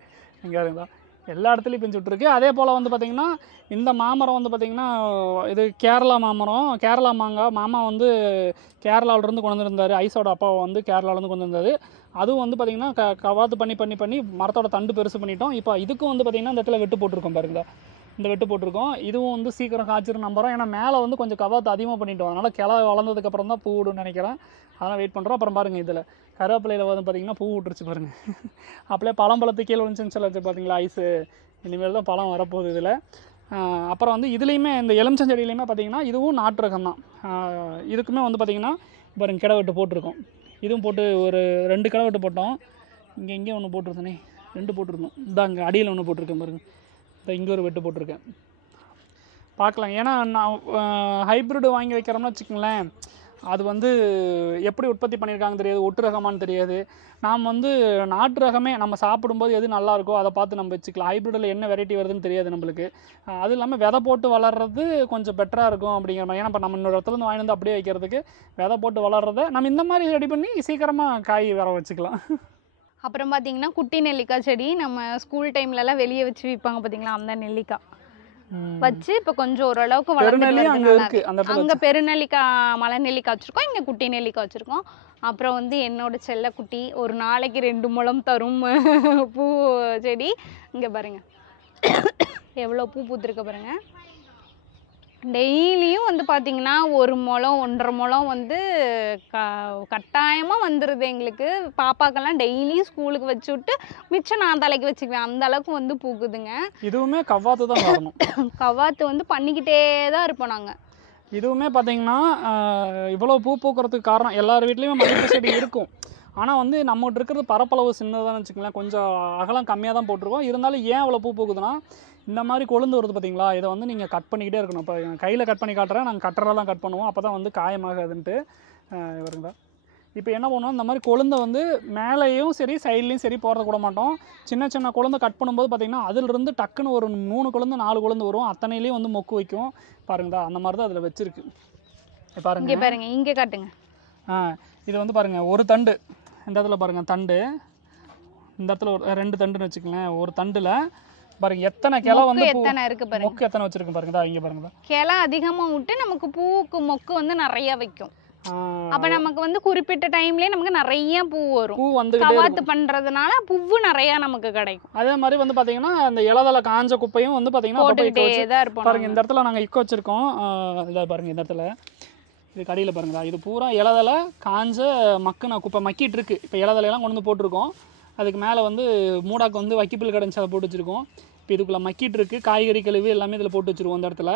இங்கே இருந்தா எல்லா இடத்துலையும் பிஞ்சு விட்டுருக்கு. அதே போல் வந்து பார்த்திங்கன்னா இந்த மாமரம் வந்து பார்த்திங்கன்னா இது கேரளா மாமரம், கேரளா மாங்காய். மாமா வந்து கேரளாவிலேருந்து கொண்டு வந்திருந்தார். ஐஸோட அப்பாவை வந்து கேரளாவிலேருந்து கொண்டு வந்தார். அதுவும் வந்து பார்த்திங்கன்னா கவாத்து பண்ணி மரத்தோட தண்டு பெருசு பண்ணிட்டோம். இப்போ இதுக்கும் வந்து பார்த்திங்கன்னா இந்த இடத்துல வெட்டு போட்டிருக்கோம் பாருங்களா, இந்த வெட்டு போட்டிருக்கோம். இதுவும் வந்து சீக்கிரம் காய்ச்சிரும் நம்புறோம். ஏன்னா மேலே வந்து கொஞ்சம் கவாத்து அதிகமாக பண்ணிட்டோம். அதனால் கிளை வளர்ந்ததுக்கப்புறம் தான் பூ விடுன்னு நினைக்கிறேன். அதெல்லாம் வெயிட் பண்ணுறோம். அப்புறம் பாருங்கள் இதில் கருவேப்பிலையில் வந்து பார்த்திங்கன்னா பூ விட்டுருச்சு பாருங்கள். அப்படியே பழம்பழத்து கீழே விழுந்துச்சுன்னு சொல்லி பார்த்தீங்களா ஐஸு. இனிமேல் தான் பழம் வரப்போகுது இதில். அப்புறம் வந்து இதுலேயுமே இந்த எலுமிச்சஞ்செடியிலையுமே பார்த்திங்கன்னா இதுவும் நாட்டு ரகம் தான். இதுக்குமே வந்து பார்த்திங்கன்னா பாருங்கள் கிடை வெட்டு போட்டிருக்கோம். இதுவும் போட்டு ஒரு 2 கிடை வெட்டு போட்டோம். இங்கே ஒன்று போட்டிருந்தேனே, 2 போட்டிருந்தோம். இங்கே அடியில் ஒன்று போட்டிருக்கேன் பாருங்கள். இங்கே ஒரு வெட்டு போட்டிருக்கேன். பார்க்கலாம். ஏன்னா நான் ஹைப்ரிட் வாங்கி வைக்கிறோம்னு வச்சுக்கோங்களேன், அது வந்து எப்படி உற்பத்தி பண்ணியிருக்காங்கன்னு தெரியாது, ஒட்டு ரகமானு தெரியாது. நாம் வந்து நாட்டு ரகமே நம்ம சாப்பிடும்போது எது நல்லா இருக்கோ அதை பார்த்து நம்ம வச்சுக்கலாம். ஹைப்ரிட்டில் என்ன வெரைட்டி வருதுன்னு தெரியாது நம்மளுக்கு. அது இல்லாமல் விதை போட்டு வளர்கிறது கொஞ்சம் பெட்டராக இருக்கும் அப்படிங்கிற மாதிரி. ஏன்னா இப்போ நம்ம இன்னொரு இடத்துலேருந்து வாங்கி வந்து அப்படியே வைக்கிறதுக்கு விதை போட்டு வளர்றதை நம்ம இந்த மாதிரி ரெடி பண்ணி சீக்கிரமாக காய் வர வச்சுக்கலாம். அப்புறம் பார்த்தீங்கன்னா குட்டி நெல்லிக்காய் செடி நம்ம ஸ்கூல் டைம்லலாம் வெளியே வச்சு விற்பாங்க பார்த்தீங்களா, அந்த நெல்லிக்காய் வச்சு இப்போ கொஞ்சம் ஓரளவுக்கு பெருநெல்லி அங்க வளர்ந்து இருக்கு அந்த இடத்துல அங்கே பெருநெல்லிக்காய் மலை நெல்லிக்காய் வச்சுருக்கோம், இங்கே குட்டி நெல்லிக்காய் வச்சுருக்கோம். அப்புறம் வந்து என்னோட செல்லக்குட்டி ஒரு நாளைக்கு 2 முழம் தரும் பூ செடி. இங்கே பாருங்க எவ்வளோ பூ பூத்துருக்க பாருங்க. டெய்லியும் வந்து பார்த்திங்கன்னா 1 முழம் 1.5 முழம் வந்து கட்டாயமாக வந்துடுது எங்களுக்கு. பாப்பாக்கெல்லாம் டெய்லியும் ஸ்கூலுக்கு வச்சு விட்டு மிச்சம் நான் தலைக்கு வச்சுக்குவேன், அந்த அளவுக்கு வந்து பூக்குதுங்க. இதுவுமே கவ்வாத்து தான் வரணும். கவாத்து வந்து பண்ணிக்கிட்டே தான் இருப்போம் நாங்கள். இதுவுமே பார்த்தீங்கன்னா இவ்வளோ பூ பூக்கிறதுக்கு காரணம் எல்லார் வீட்லேயுமே மல்லிகை செடி இருக்கும். ஆனால் வந்து நம்மகிட்ட இருக்கிறது பரப்பளவு சின்னதான்னு வச்சுக்கங்களேன், கொஞ்சம் அகலம் கம்மியாக தான் போட்டிருக்கோம். இருந்தாலும் ஏன் அவ்வளோ பூ பூக்குதுன்னா இந்த மாதிரி கொழுந்து வருது பார்த்தீங்களா, இதை வந்து நீங்கள் கட் பண்ணிக்கிட்டே இருக்கணும். இப்போ கையில் கட் பண்ணி காட்டுறேன், நாங்கள் கட்டரெல்லாம் கட் பண்ணுவோம், அப்போ தான் வந்து காயமாகாதுன்ட்டு. இவருங்க இப்போ என்ன பண்ணுவோம், இந்த மாதிரி கொழுந்தை வந்து மேலேயும் சரி சைட்லேயும் சரி போகிறத கூட மாட்டோம். சின்ன சின்ன கொழுந்தை கட் பண்ணும்போது பார்த்தீங்கன்னா அதிலிருந்து டக்குன்னு ஒரு 3 கொழுந்து 4 கொழுந்து வரும், அத்தனையிலையும் வந்து மொக்கு வைக்கும் பாருங்கடா. அந்த மாதிரி தான் அதில் வச்சிருக்கு பாருங்க. இங்கே பாருங்க, இங்கே காட்டுங்க. இது வந்து பாருங்க ஒரு தண்டு, இந்த இடத்துல பாருங்க தண்டு, இந்த இடத்துல ஒரு 2 தண்டுன்னு வச்சுக்கோங்களேன். ஒரு தண்டில் பாருங்க எத்தனை கிளை வந்து எத்தனை இருக்கு பாருங்க, மொக்கு எத்தனை வச்சிருக்கு பாருங்க. இங்கே பாருங்க கிளை அதிகமாக விட்டு நமக்கு பூக்கு மொக்கு வந்து நிறைய வைக்கும். அப்ப நமக்கு வந்து குறிப்பிட்ட டைம்லயே நமக்கு நிறைய பூ வரும். பூ வந்து கவாத்து பண்றதுனால பூவு நிறைய நமக்கு கிடைக்கும். அதே மாதிரி வந்து பாத்தீங்கன்னா இந்த இலதலை காஞ்ச குப்பையும் வந்து பாத்தீங்கன்னா பாருங்க இந்த இடத்துல நாங்க இக்க வச்சிருக்கோம். இதை பாருங்க இந்த இடத்துல இது கடையில் பாருங்களா, இது பூரா இலதலை காஞ்ச மக்குன குப்பை மக்கிட்டு இருக்கு. இப்போ இலதலையெல்லாம் கொண்டு வந்து போட்டிருக்கோம். அதுக்கு மேலே வந்து மூடாக்கு வந்து வைக்கிப்பில் கிடஞ்சி அதை போட்டு வச்சுருக்கோம். இப்போ இதுக்குள்ளே மக்கிட்டு இருக்குது, காய்கறி கழிவு எல்லாமே இதில் போட்டு வச்சுருவோம். இந்த இடத்துல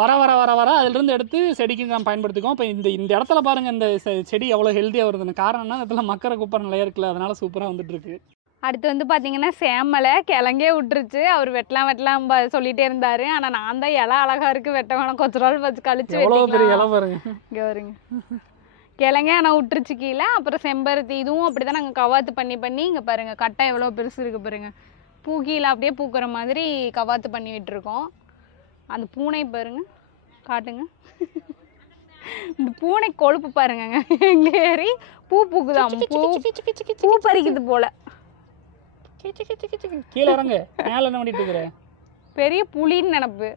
வர வர வர வர அதிலிருந்து எடுத்து செடிக்கு நம்ம பயன்படுத்திக்குவோம். இப்போ இந்த இடத்துல பாருங்கள் இந்த செடி எவ்வளோ ஹெல்த்தியாக வருதுன்னு. காரணம்னா இடத்துல மக்கரை குப்பை நிறைய இருக்குல்ல, அதனால சூப்பராக வந்துட்டு இருக்கு. அடுத்து வந்து பார்த்தீங்கன்னா சேமலை கிழங்கே விட்டுருச்சு. அவர் வெட்டலாம் சொல்லிட்டே இருந்தாரு. ஆனால் நான் தான் இலை அழகா இருக்கு வெட்ட வேணாம் கொஞ்ச நாள் வச்சு கழிச்சு பாருங்க. இங்கே வருங்க கிழங்கே ஆனால் விட்டுருச்சு கீழே. அப்புறம் செம்பருத்தி இதுவும் அப்படி தான் நாங்கள் கவாத்து பண்ணி இங்கே பாருங்கள் கட்டை எவ்வளோ பெருசு இருக்குது பாருங்க. பூ கீழே அப்படியே பூக்கிற மாதிரி கவாத்து பண்ணி விட்டுருக்கோம். அந்த பூனை பாருங்க காட்டுங்க. இந்த பூனை கொழுப்பு பாருங்க, எங்க ஏறி பூ பூக்குதாம், பூ பறிக்குது போல. கீழே இறங்க, மேலே என்ன பண்ணிட்டு இருக்கிற? பெரிய புலின்னு நினப்பு.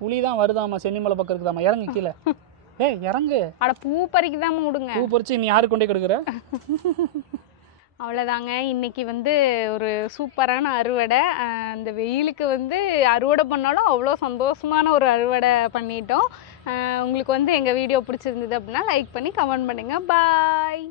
புலி தான் வருதாமா, சென்னிமலை பக்கம் இருக்குதாமா, இறங்கு கீழே. இறங்கு. அட பூ பறிக்குதாம விடுங்க. பூ பறிச்சு நீ யாரு கொண்டே கொடுக்குற? அவ்வளோதாங்க. இன்றைக்கி வந்து ஒரு சூப்பரான அறுவடை. இந்த வெயிலுக்கு வந்து அறுவடை பண்ணாலும் அவ்வளோ சந்தோஷமான ஒரு அறுவடை பண்ணிட்டோம். உங்களுக்கு வந்து எங்கள் வீடியோ பிடிச்சிருந்தது அப்படின்னா லைக் பண்ணி கமெண்ட் பண்ணுங்கள். பாய்.